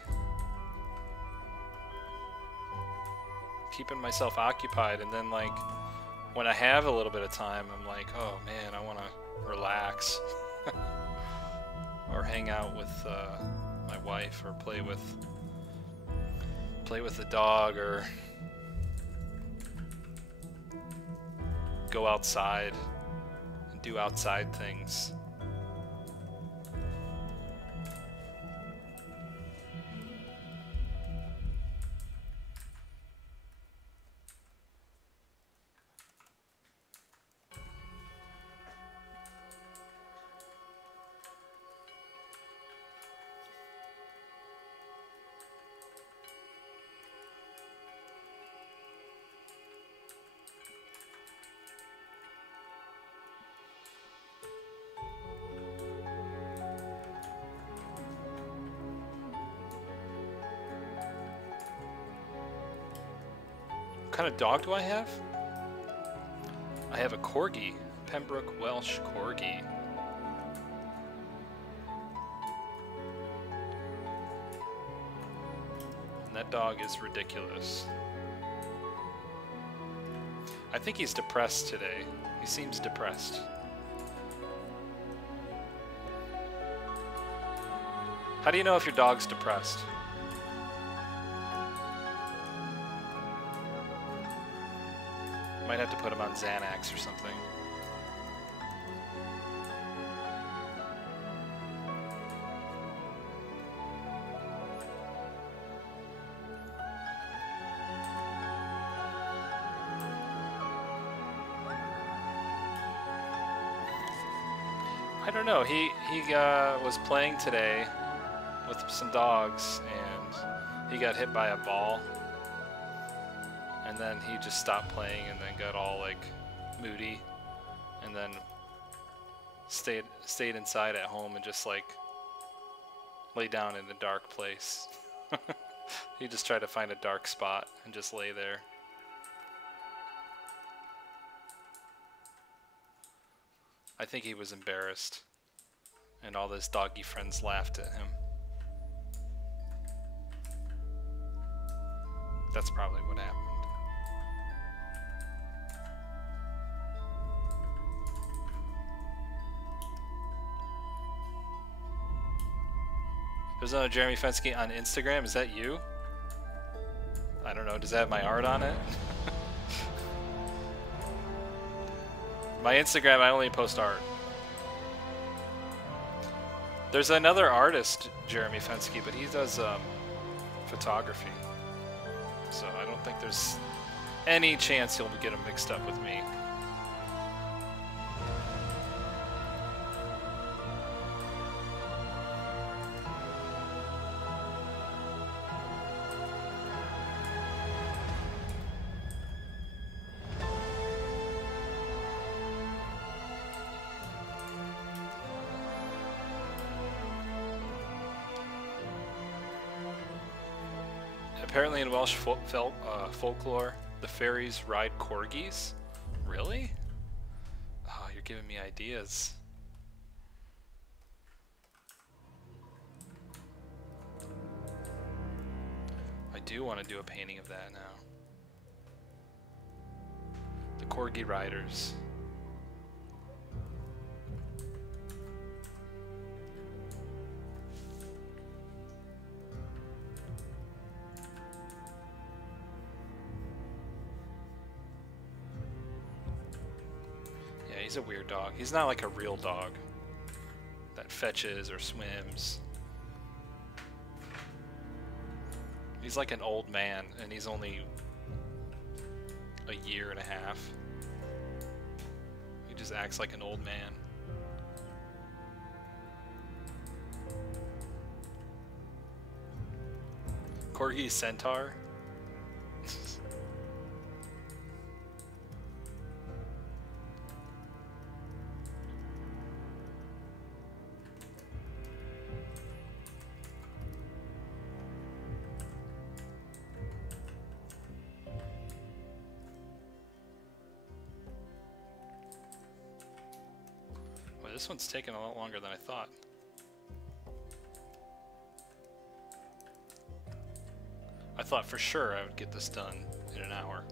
Keeping myself occupied, and then, like, when I have a little bit of time, I'm like, oh man, I want to relax. Or hang out with my wife, or play with the dog, or go outside and do outside things. What kind of dog do I have? I have a Corgi, Pembroke Welsh Corgi. And that dog is ridiculous. I think he's depressed today. He seems depressed. How do you know if your dog's depressed? Might have to put him on Xanax or something. I don't know. He was playing today with some dogs, and he got hit by a ball, and then he just stopped playing, and then got all like moody, and then stayed inside at home and just like lay down in a dark place. He just tried to find a dark spot and just lay there. I think he was embarrassed, and all his doggy friends laughed at him. That's probably what happened. There's another Jeremy Fensky on Instagram. Is that you? I don't know. Does that have my art on it? My Instagram, I only post art. There's another artist, Jeremy Fensky, but he does photography. So I don't think there's any chance he'll get him mixed up with me. Apparently in Welsh folklore, the fairies ride corgis? Really? Oh, you're giving me ideas. I do want to do a painting of that now. The corgi riders. He's a weird dog. He's not like a real dog that fetches or swims. He's like an old man, and he's only a year and a half. He just acts like an old man. Corgi centaur? This one's taking a lot longer than I thought. I thought for sure I would get this done in an hour.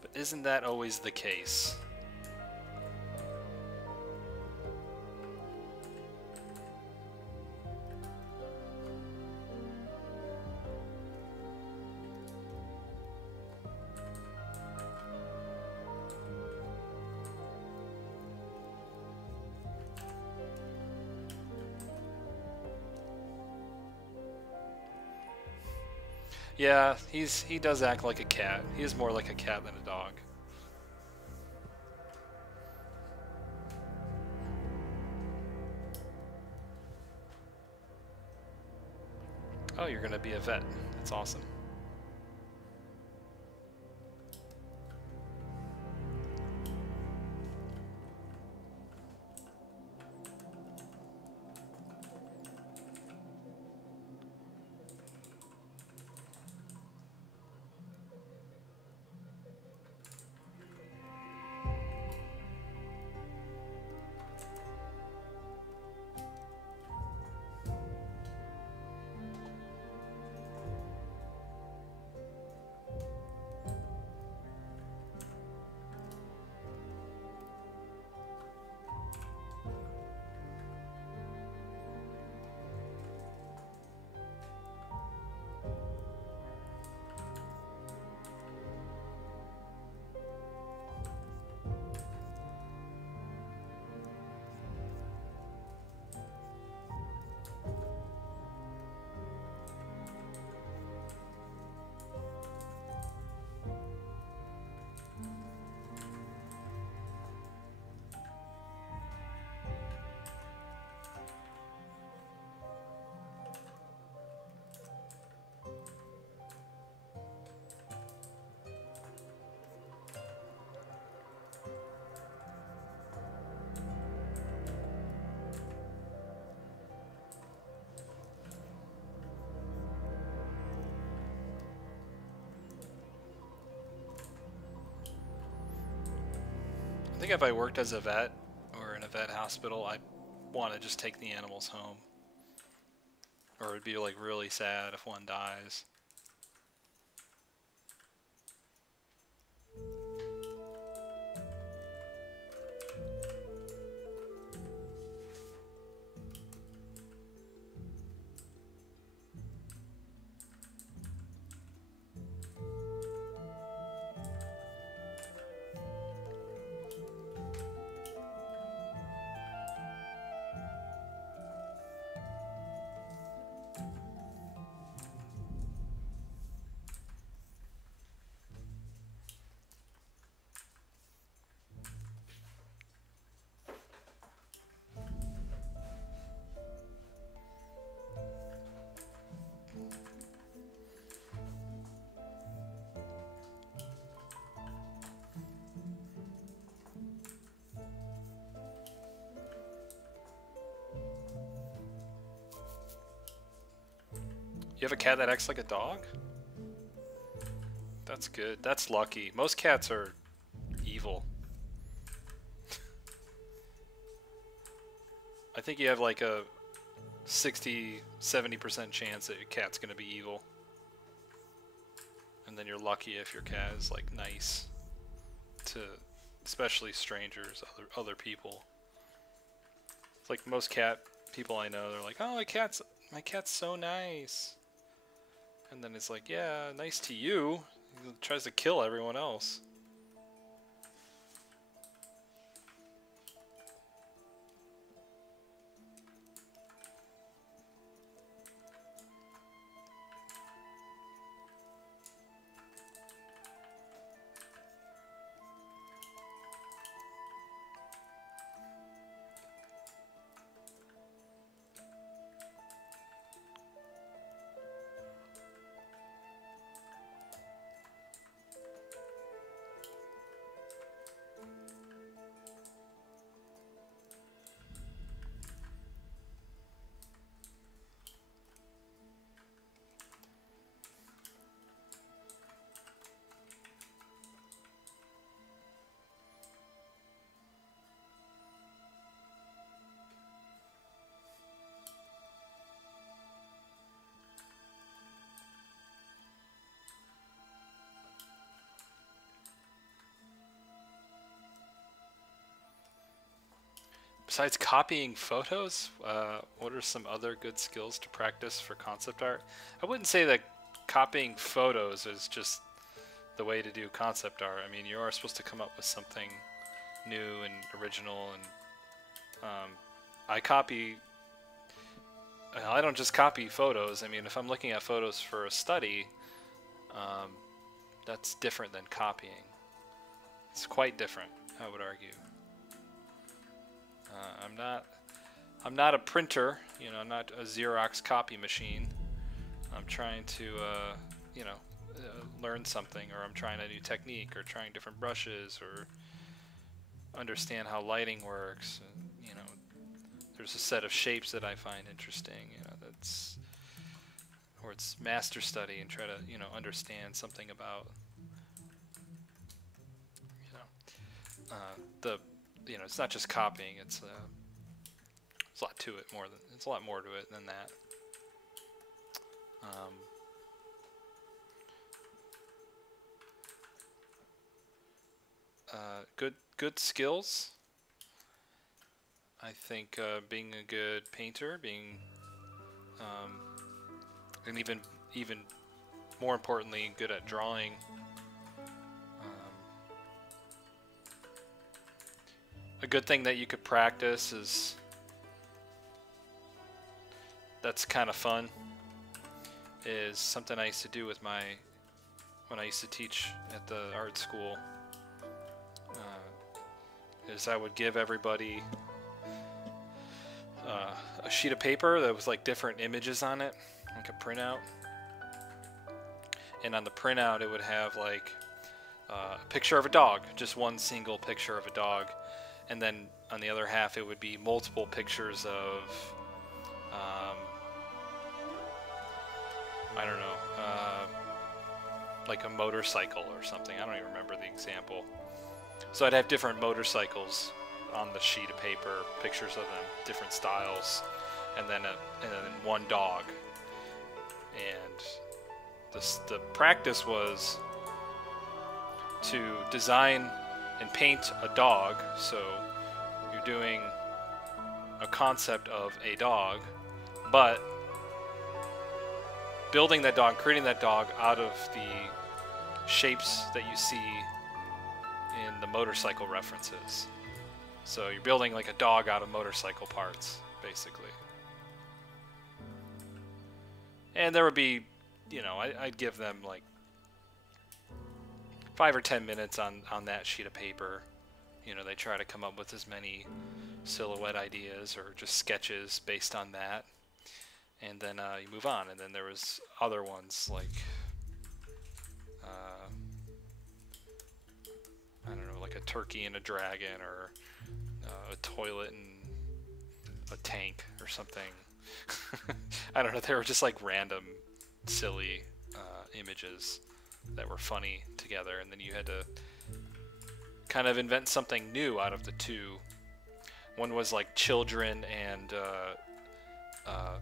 But isn't that always the case? Yeah, he does act like a cat. He is more like a cat than a dog. Oh, you're gonna be a vet. That's awesome. think if I worked as a vet or in a vet hospital, I want to just take the animals home. Or it'd be like really sad if one dies. You have a cat that acts like a dog? That's good. That's lucky. Most cats are evil. I think you have like a 60-70% chance that your cat's gonna be evil. And then you're lucky if your cat is like nice to especially strangers, other people. It's like most cat people I know, they're like, "Oh, my cat's so nice." And then it's like, "Yeah, nice to you." He tries to kill everyone else. Besides copying photos, what are some other good skills to practice for concept art? I wouldn't say that copying photos is just the way to do concept art. I mean, you are supposed to come up with something new and original, and I don't just copy photos. I mean, if I'm looking at photos for a study, that's different than copying. It's quite different, I would argue. I'm not a printer, you know, I'm not a Xerox copy machine. I'm trying to, you know, learn something, or I'm trying a new technique, or trying different brushes, or understand how lighting works. And, you know, there's a set of shapes that I find interesting, you know, or it's master study and try to, you know, understand something about, you know, you know, it's not just copying, it's a lot to it, it's a lot more to it than that. Good skills. I think being a good painter, and even more importantly, good at drawing. A good thing that you could practice is, that's kind of fun, is something I used to do with when I used to teach at the art school, is I would give everybody a sheet of paper that was like different images on it, like a printout. And on the printout it would have like a picture of a dog, just one single picture of a dog. And then on the other half it would be multiple pictures of, I don't know, like a motorcycle or something. I don't even remember the example. So I'd have different motorcycles on the sheet of paper, pictures of them, different styles, and then one dog. And the practice was to design and paint a dog. So you're doing a concept of a dog, but building that dog, creating that dog out of the shapes that you see in the motorcycle references. So you're building like a dog out of motorcycle parts, basically. And there would be, you know, I'd give them like 5 or 10 minutes on that sheet of paper. You know, they try to come up with as many silhouette ideas or just sketches based on that. And then you move on. And then there was other ones like, I don't know, like a turkey and a dragon, or a toilet and a tank or something. I don't know, they were just like random, silly images that were funny together, and then you had to kind of invent something new out of the two. One was like children and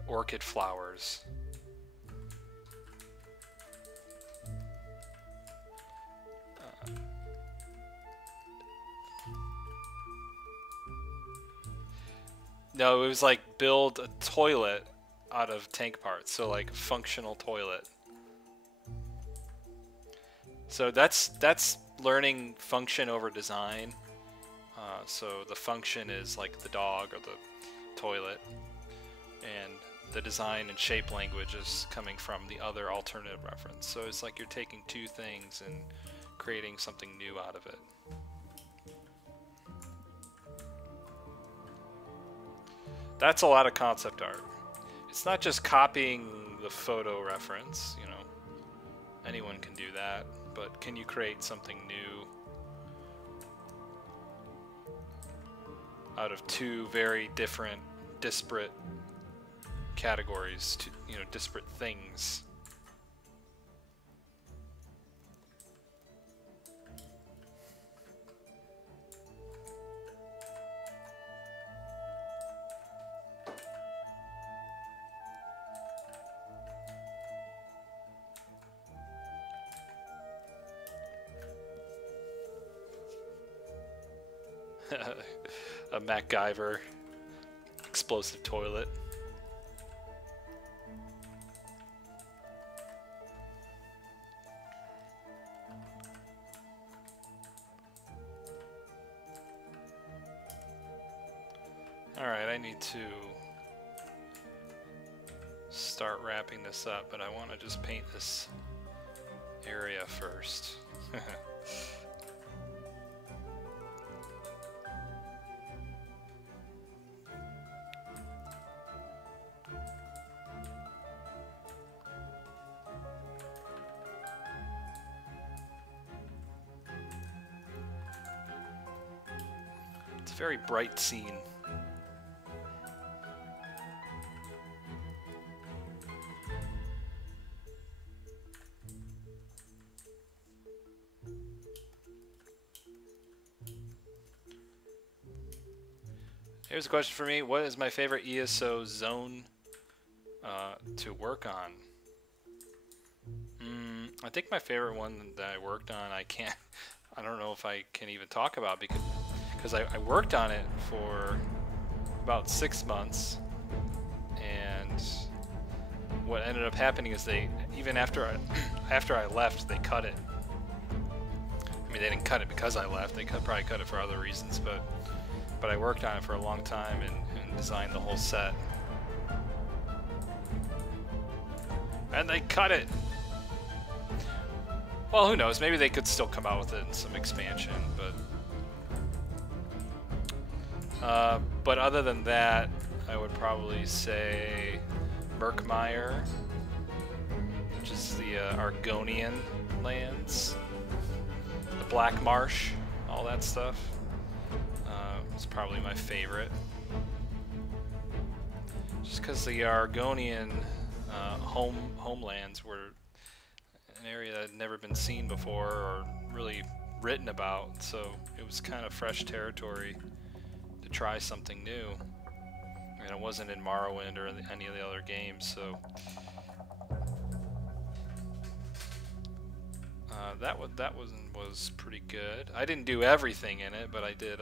orchid flowers. No, it was like build a toilet out of tank parts, so like a functional toilet. So that's learning function over design. So the function is like the dog or the toilet, and the design and shape language is coming from the other alternative reference. So it's like you're taking two things and creating something new out of it. That's a lot of concept art. It's not just copying the photo reference, you know. Anyone can do that, but can you create something new out of two very different, disparate categories, you know, disparate things? A MacGyver explosive toilet. Alright, I need to start wrapping this up, but I want to just paint this area first. It's a very bright scene. Here's a question for me. What is my favorite ESO zone to work on? I think my favorite one that I worked on, I don't know if I can even talk about, because I worked on it for about 6 months, and what ended up happening is even after I left, they cut it. I mean, they didn't cut it because I left. They probably cut it for other reasons, but I worked on it for a long time and designed the whole set. And they cut it! Well, who knows? Maybe they could still come out with it in some expansion, but other than that, I would probably say Merkmeyer, which is the Argonian lands, the Black Marsh, all that stuff. It's probably my favorite, just because the Argonian homelands were an area that had never been seen before, or really written about, so it was kind of fresh territory to try something new. And it wasn't in Morrowind or any of the other games, so that one was pretty good. I didn't do everything in it, but I did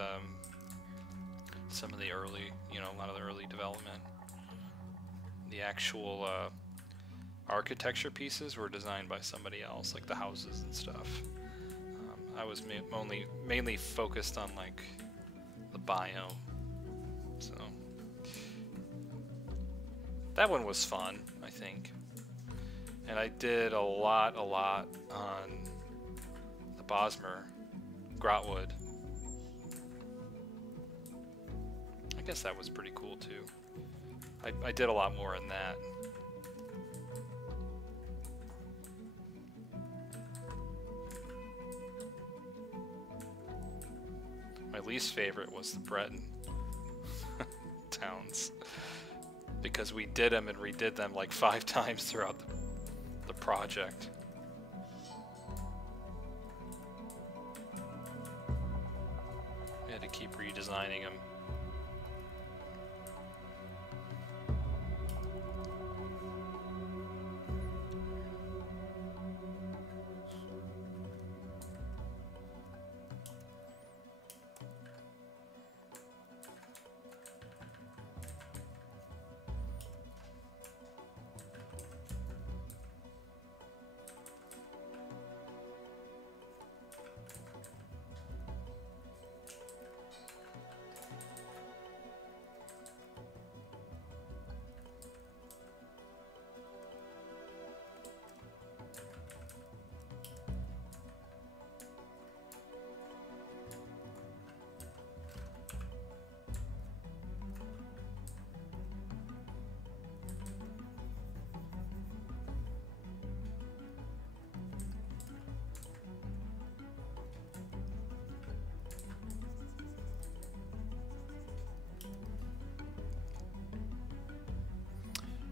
some of the early, you know, a lot of the early development. The actual architecture pieces were designed by somebody else, like the houses and stuff. I was mainly focused on like the biome, so that one was fun, I think. And I did a lot on the Bosmer Grotwood. I guess that was pretty cool too. I did a lot more in that. My least favorite was the Breton towns, because we did them and redid them like 5 times throughout the project. We had to keep redesigning them.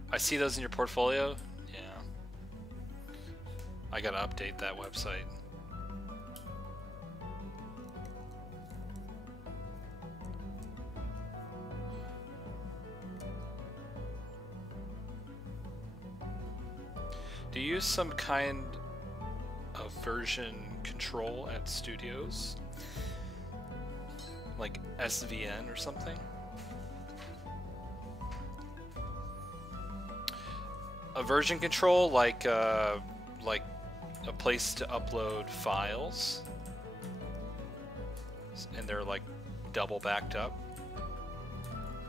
I see those in your portfolio? Yeah. I gotta update that website. Do you use some kind of version control at studios? Like SVN or something? A version control, like a place to upload files, and they're like double backed up.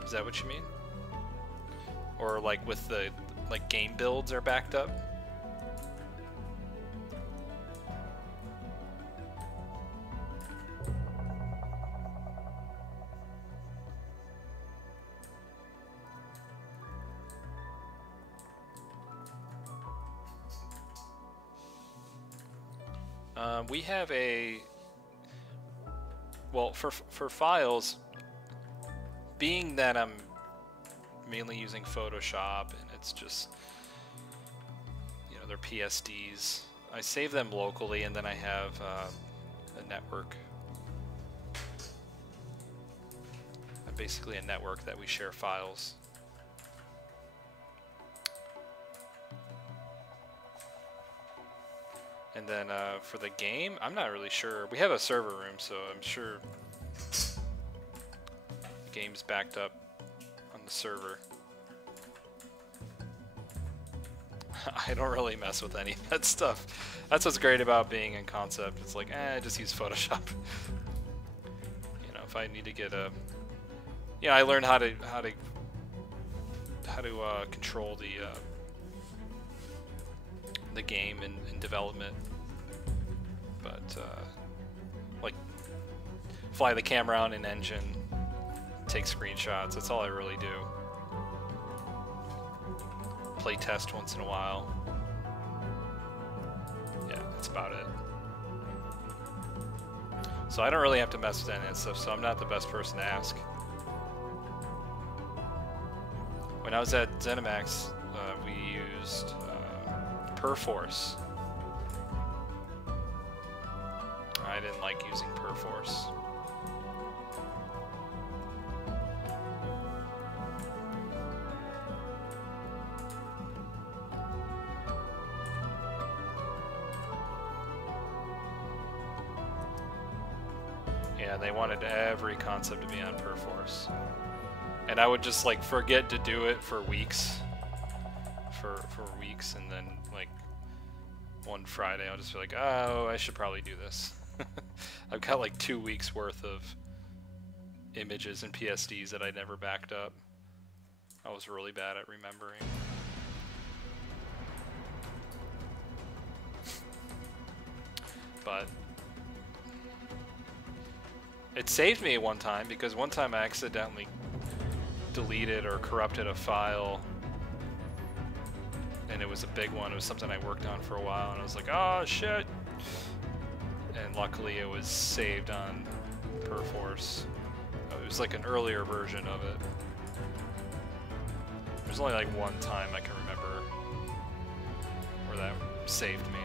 Is that what you mean? Or like with the game builds are backed up? We have a, well, for files, being that I'm mainly using Photoshop and it's just, you know, they're PSDs, I save them locally, and then I have a network. Basically a network that we share files. And then for the game, I'm not really sure. We have a server room, so I'm sure the game's backed up on the server. I don't really mess with any of that stuff. That's what's great about being in concept. It's like, just use Photoshop. You know, if I need to get a, yeah, I learned how to control the game in development, but like fly the camera on an engine, take screenshots. That's all I really do. Play test once in a while. Yeah, that's about it. So I don't really have to mess with any of that stuff, so I'm not the best person to ask. When I was at ZeniMax, we used Perforce. I didn't like using Perforce. Yeah, they wanted every concept to be on Perforce. And I would just like forget to do it for weeks. For weeks, and then like one Friday I'll just be like, oh, I should probably do this. I've got like 2 weeks worth of images and PSDs that I never backed up. I was really bad at remembering. But it saved me one time, because one time I accidentally deleted or corrupted a file, and it was a big one. It was something I worked on for a while, and I was like, oh shit. And luckily it was saved on Perforce. It was like an earlier version of it. There's only like one time I can remember where that saved me.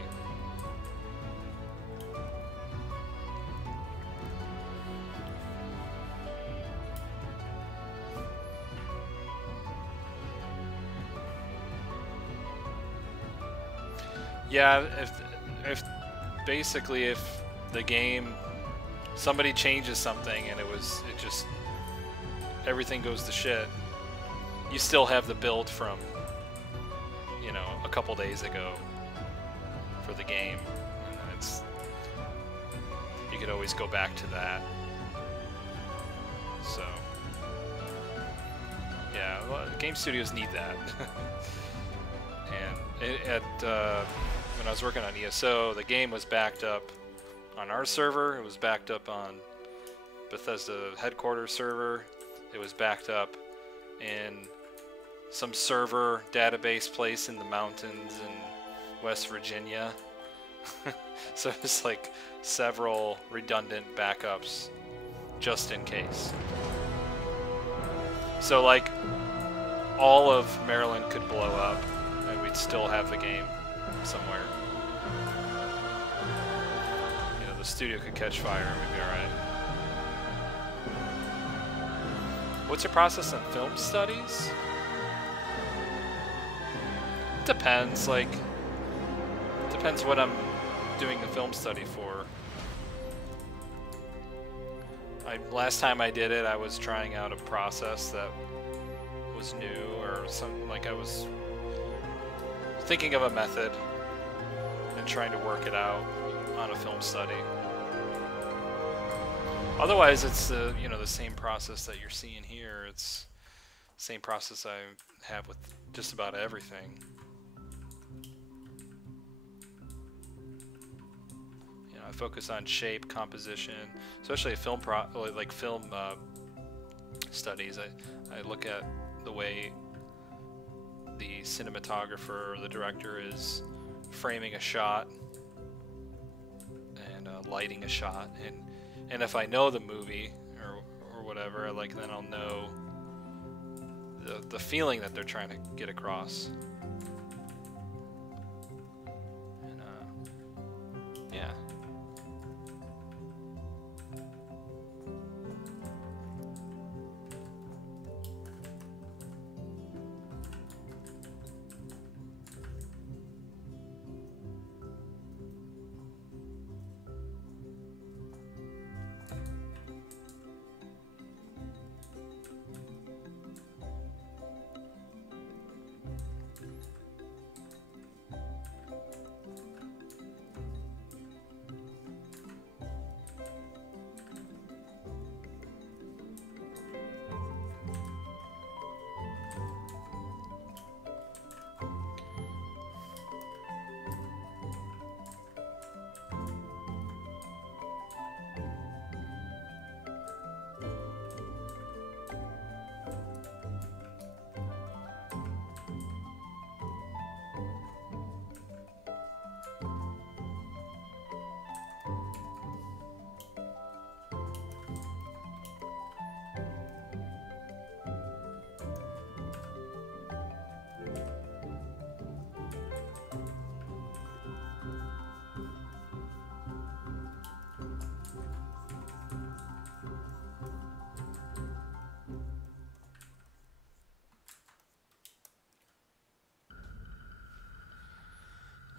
Yeah, if basically if the game, somebody changes something and it just everything goes to shit, you still have the build from, you know, a couple days ago for the game, and it's, you could always go back to that. So yeah, well, game studios need that. And when I was working on ESO, the game was backed up on our server, it was backed up on Bethesda headquarters server, it was backed up in some server database place in the mountains in West Virginia. So it's like several redundant backups just in case. So like all of Maryland could blow up and we'd still have the game somewhere. You know, the studio could catch fire and we'd be alright. What's your process in film studies? Depends, like, depends what I'm doing the film study for. Last time I did it, I was trying out a process that was new, or something, like I was thinking of a method and trying to work it out on a film study. Otherwise, it's the, you know, the same process that you're seeing here. It's the same process I have with just about everything. You know, I focus on shape, composition, especially film film studies. I look at the way the cinematographer or the director is framing a shot and lighting a shot, and if I know the movie or whatever, like, then I'll know the feeling that they're trying to get across. And yeah.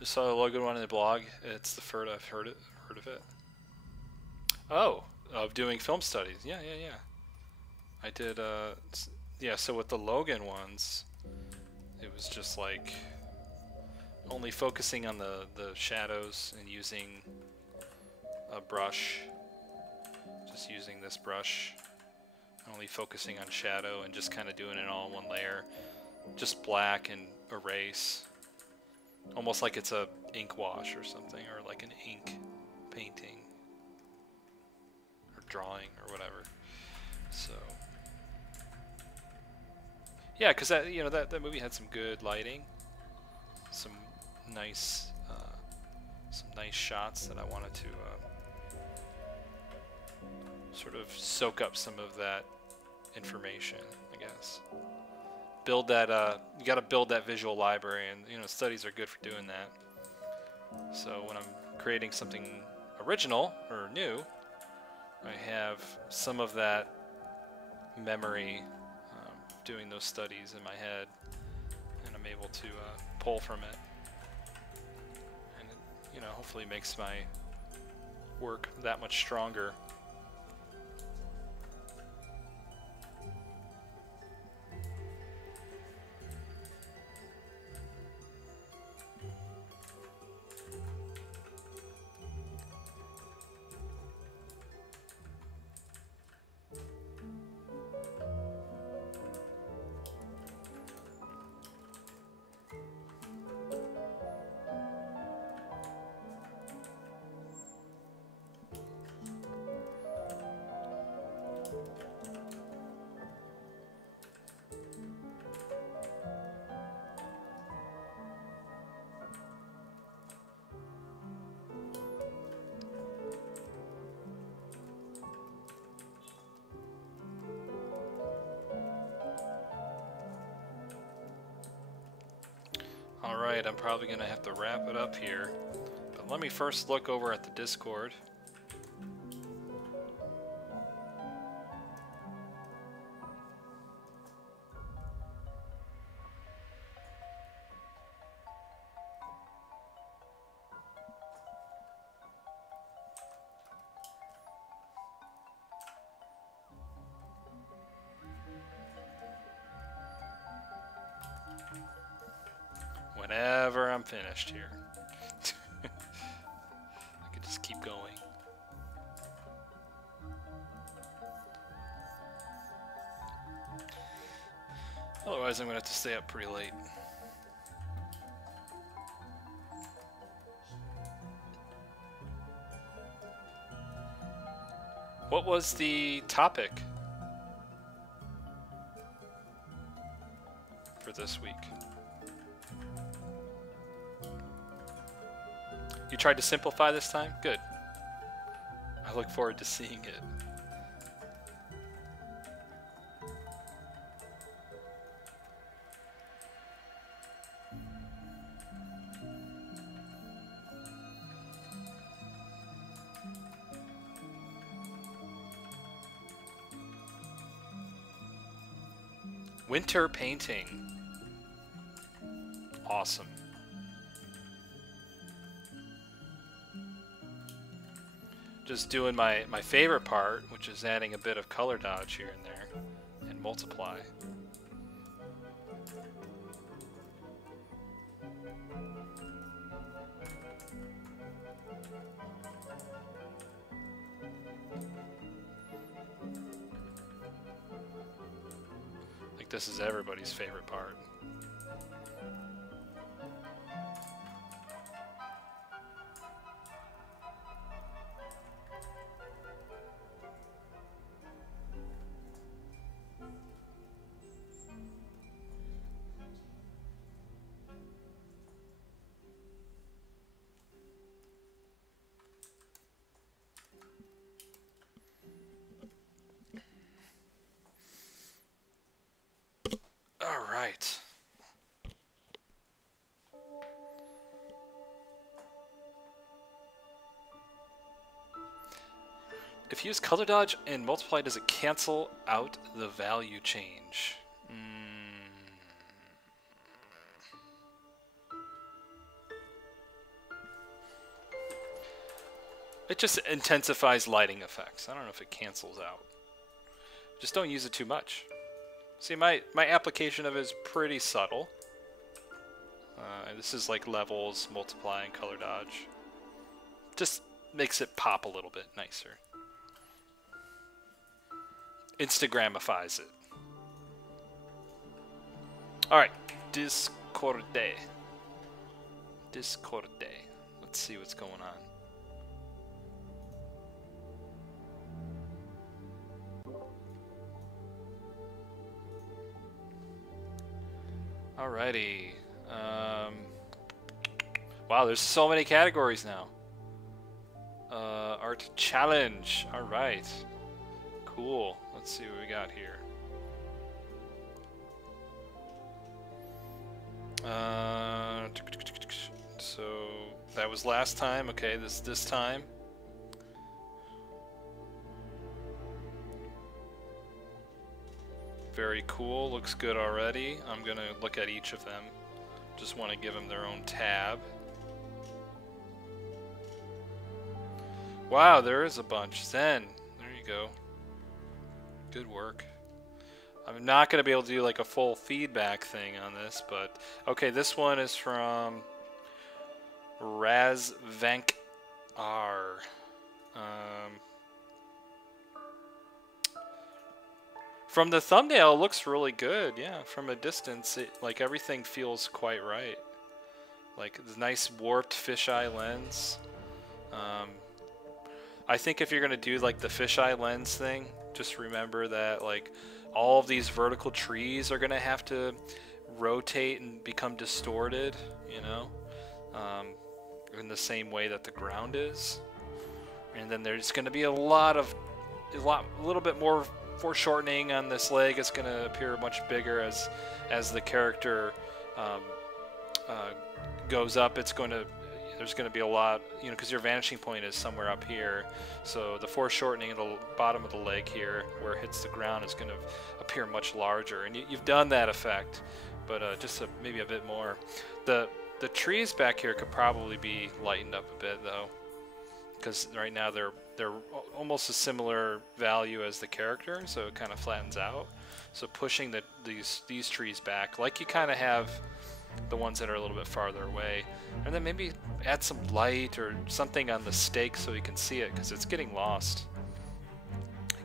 saw a Logan one in the blog. It's the first I've heard of it. Oh, of doing film studies. Yeah. I did. Yeah. So with the Logan ones, it was just like only focusing on the shadows and using a brush. Just using this brush, only focusing on shadow and just kind of doing it all in one layer. Just black and erase. Almost like it's a ink wash or something, or like an ink painting or drawing or whatever. So yeah, because that that movie had some good lighting, some nice shots that I wanted to sort of soak up some of that information, I guess. Build that, you got to build that visual library, and studies are good for doing that. So when I'm creating something original or new, I have some of that memory doing those studies in my head, and I'm able to pull from it, and it, hopefully makes my work that much stronger. Alright, I'm probably going to have to wrap it up here, but let me first look over at the Discord. Whenever I'm finished here. I could just keep going. Otherwise I'm going to have to stay up pretty late. What was the topic for this week? You tried to simplify this time? Good. I look forward to seeing it. Winter painting. Awesome. Just doing my favorite part, which is adding a bit of color dodge here and there, and multiply. Like this is everybody's favorite part. All right. If you use color dodge and multiply, does it cancel out the value change? It just intensifies lighting effects. I don't know if it cancels out. Just don't use it too much. See, my application of it is pretty subtle. This is like levels, multiply, and color dodge. Just makes it pop a little bit nicer. Instagramifies it. Alright, Discorde. Discorde. Let's see what's going on. Alrighty. Wow, there's so many categories now. Art challenge. Alright. Cool. Let's see what we got here. So that was last time. Okay, this time. Very cool. Looks good already. I'm gonna look at each of them. Just want to give them their own tab. Wow, there is a bunch. Zen. There you go. Good work. I'm not going to be able to do like a full feedback thing on this, but okay, this one is from Razvank R. From the thumbnail, it looks really good. Yeah, from a distance, like everything feels quite right. Like the nice warped fisheye lens. I think if you're gonna do like the fisheye lens thing, just remember that like all of these vertical trees are gonna have to rotate and become distorted, you know, in the same way that the ground is. And then there's gonna be a little bit more foreshortening on this leg. It's gonna appear much bigger as the character goes up. There's going to be a lot, you know, because your vanishing point is somewhere up here. So the foreshortening at the bottom of the leg here, where it hits the ground, is going to appear much larger. And you've done that effect, but just maybe a bit more. The trees back here could probably be lightened up a bit, though, because right now they're almost a similar value as the character, so it kind of flattens out. So pushing these trees back, like you kind of have the ones that are a little bit farther away, and then maybe add some light or something on the stake so you can see it, because it's getting lost.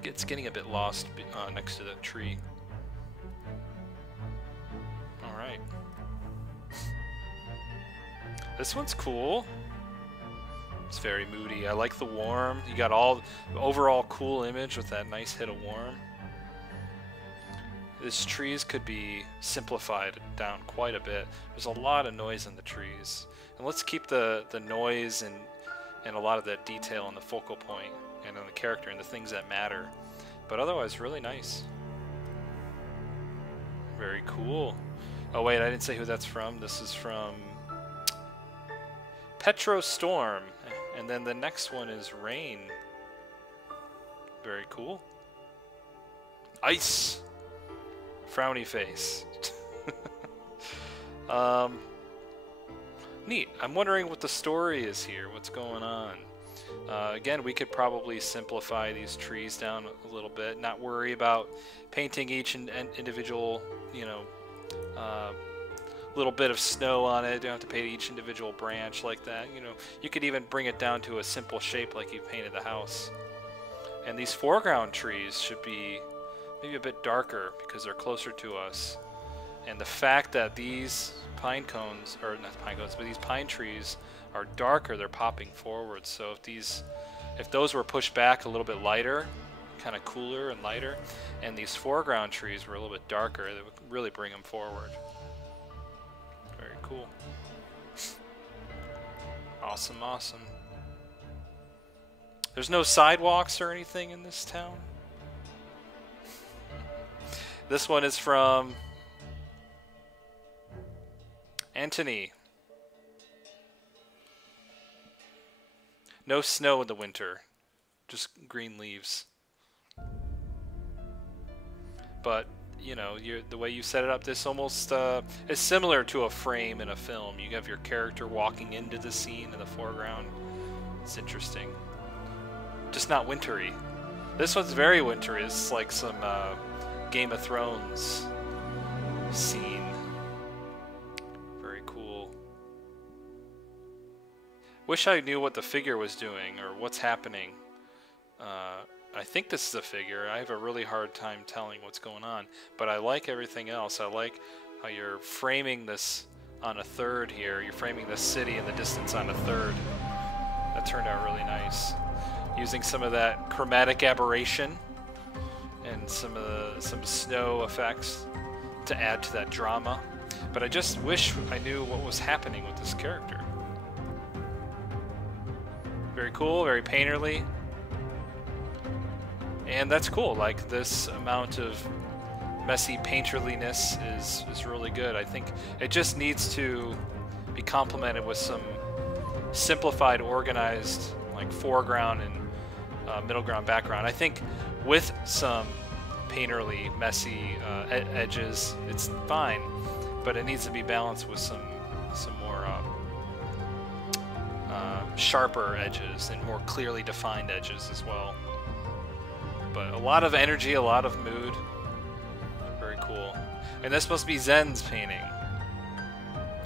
It's getting a bit lost next to the tree. Alright. This one's cool. It's very moody. I like the warm. You got all the overall cool image with that nice hit of warm. These trees could be simplified down quite a bit. There's a lot of noise in the trees. And let's keep the noise and a lot of that detail on the focal point and on the character and the things that matter. But otherwise, really nice. Very cool. Oh wait, I didn't say who that's from. This is from Petro Storm. And then the next one is Rain. Very cool. Ice. Frowny face. Neat. I'm wondering what the story is here. What's going on? Again, we could probably simplify these trees down a little bit. Not worry about painting each individual, you know, little bit of snow on it. You don't have to paint each individual branch like that. You know, you could even bring it down to a simple shape like you painted the house. And these foreground trees should be maybe a bit darker because they're closer to us. And the fact that these pine cones, or not pine cones, but these pine trees are darker, they're popping forward. So if those were pushed back a little bit lighter, kind of cooler and lighter, and these foreground trees were a little bit darker, they would really bring them forward. Very cool. Awesome, awesome. There's no sidewalks or anything in this town. This one is from Anthony. No snow in the winter, just green leaves. But, you know, the way you set it up, this almost is similar to a frame in a film. You have your character walking into the scene in the foreground. It's interesting. just not wintry. This one's very wintry. It's like some Game of Thrones scene. Very cool. Wish I knew what the figure was doing or what's happening. I think this is a figure. I have a really hard time telling what's going on, but I like everything else. I like how you're framing this on a third here. You're framing the city in the distance on a third. That turned out really nice. Using some of that chromatic aberration and some snow effects to add to that drama. But I just wish I knew what was happening with this character. Very cool, very painterly. And that's cool, like this amount of messy painterliness is really good. I think it just needs to be complemented with some simplified, organized, like foreground and middle ground, background. I think with some painterly, messy edges, it's fine, but it needs to be balanced with some more sharper edges and more clearly defined edges as well. But a lot of energy, a lot of mood. Very cool. And this must be Zen's painting.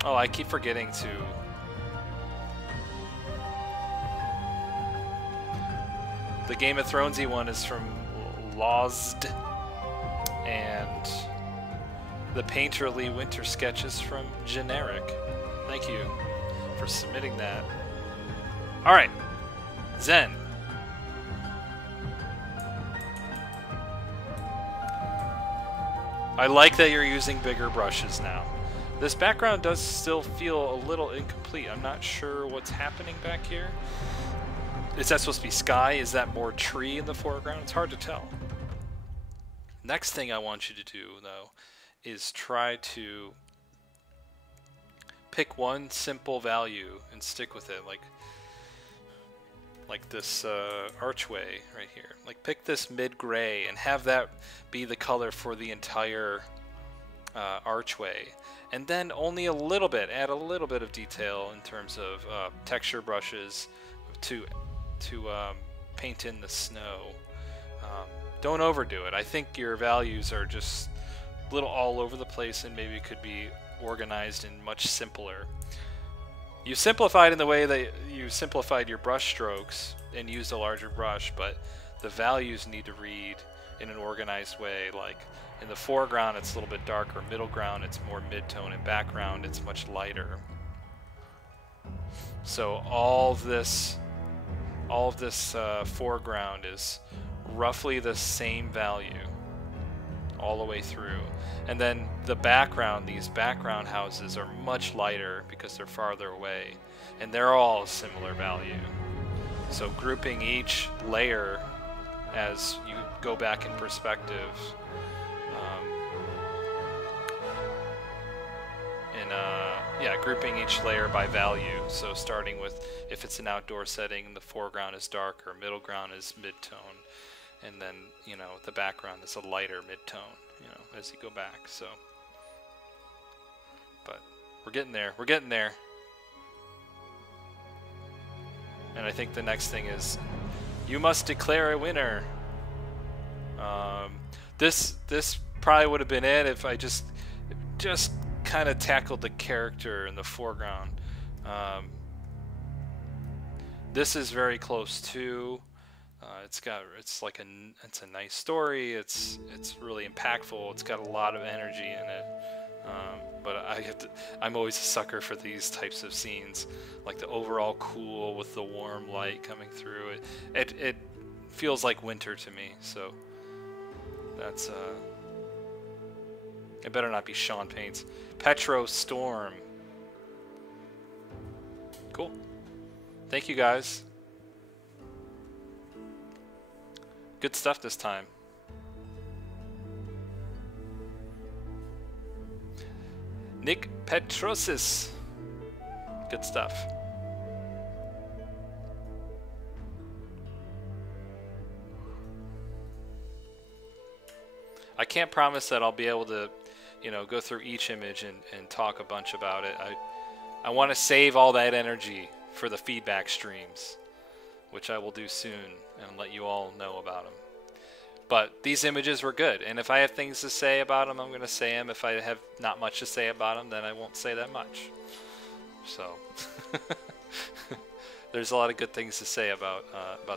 Oh, I keep forgetting to... The Game of Thronesy one is from Lost, and the painterly winter sketch is from Generic. Thank you for submitting that. Alright, Zen. I like that you're using bigger brushes now. This background does still feel a little incomplete. I'm not sure what's happening back here. Is that supposed to be sky? Is that more tree in the foreground? It's hard to tell. Next thing I want you to do, though, is try to pick one simple value and stick with it, like this archway right here. Like pick this mid-gray and have that be the color for the entire archway. And then only a little bit, add a little bit of detail in terms of texture brushes to paint in the snow. Don't overdo it. I think your values are just a little all over the place and maybe could be organized and much simpler. You simplified in the way that you simplified your brush strokes and used a larger brush, but the values need to read in an organized way. Like in the foreground it's a little bit darker, middle ground it's more mid-tone, and background it's much lighter. So all of this foreground is roughly the same value all the way through. And then the background, these background houses are much lighter because they're farther away, and they're all similar value. So grouping each layer as you go back in perspective, yeah, grouping each layer by value. So starting with, if it's an outdoor setting, the foreground is darker, middle ground is mid-tone, and then, you know, the background is a lighter mid-tone, you know, as you go back. So, but we're getting there. We're getting there. And I think the next thing is, you must declare a winner. This probably would have been it if I just kind of tackled the character in the foreground. This is very close to. It's a nice story. It's really impactful. It's got a lot of energy in it. But I'm always a sucker for these types of scenes, like the overall cool with the warm light coming through. It feels like winter to me. So that's it better not be Sean Paints. Petro Storm. Cool. Thank you guys. Good stuff this time. Nick Petrosis. Good stuff. I can't promise that I'll be able to, you know, go through each image and talk a bunch about it. I want to save all that energy for the feedback streams which I will do soon and let you all know about them. But these images were good, and if I have things to say about them, I'm going to say them. If I have not much to say about them, then I won't say that much. So there's a lot of good things to say about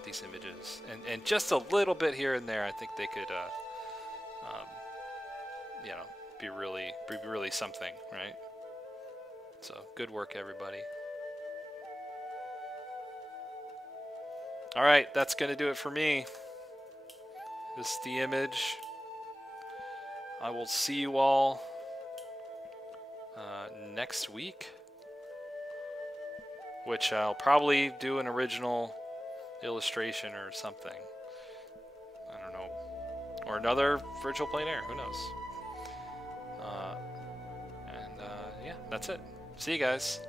these images, and just a little bit here and there, I think they could, you know, be really something, right? So good work, everybody. All right, that's going to do it for me. This is the image. I will see you all next week, which I'll probably do an original illustration or something. I don't know. Or another virtual plein air. Who knows? Yeah, that's it. See you guys.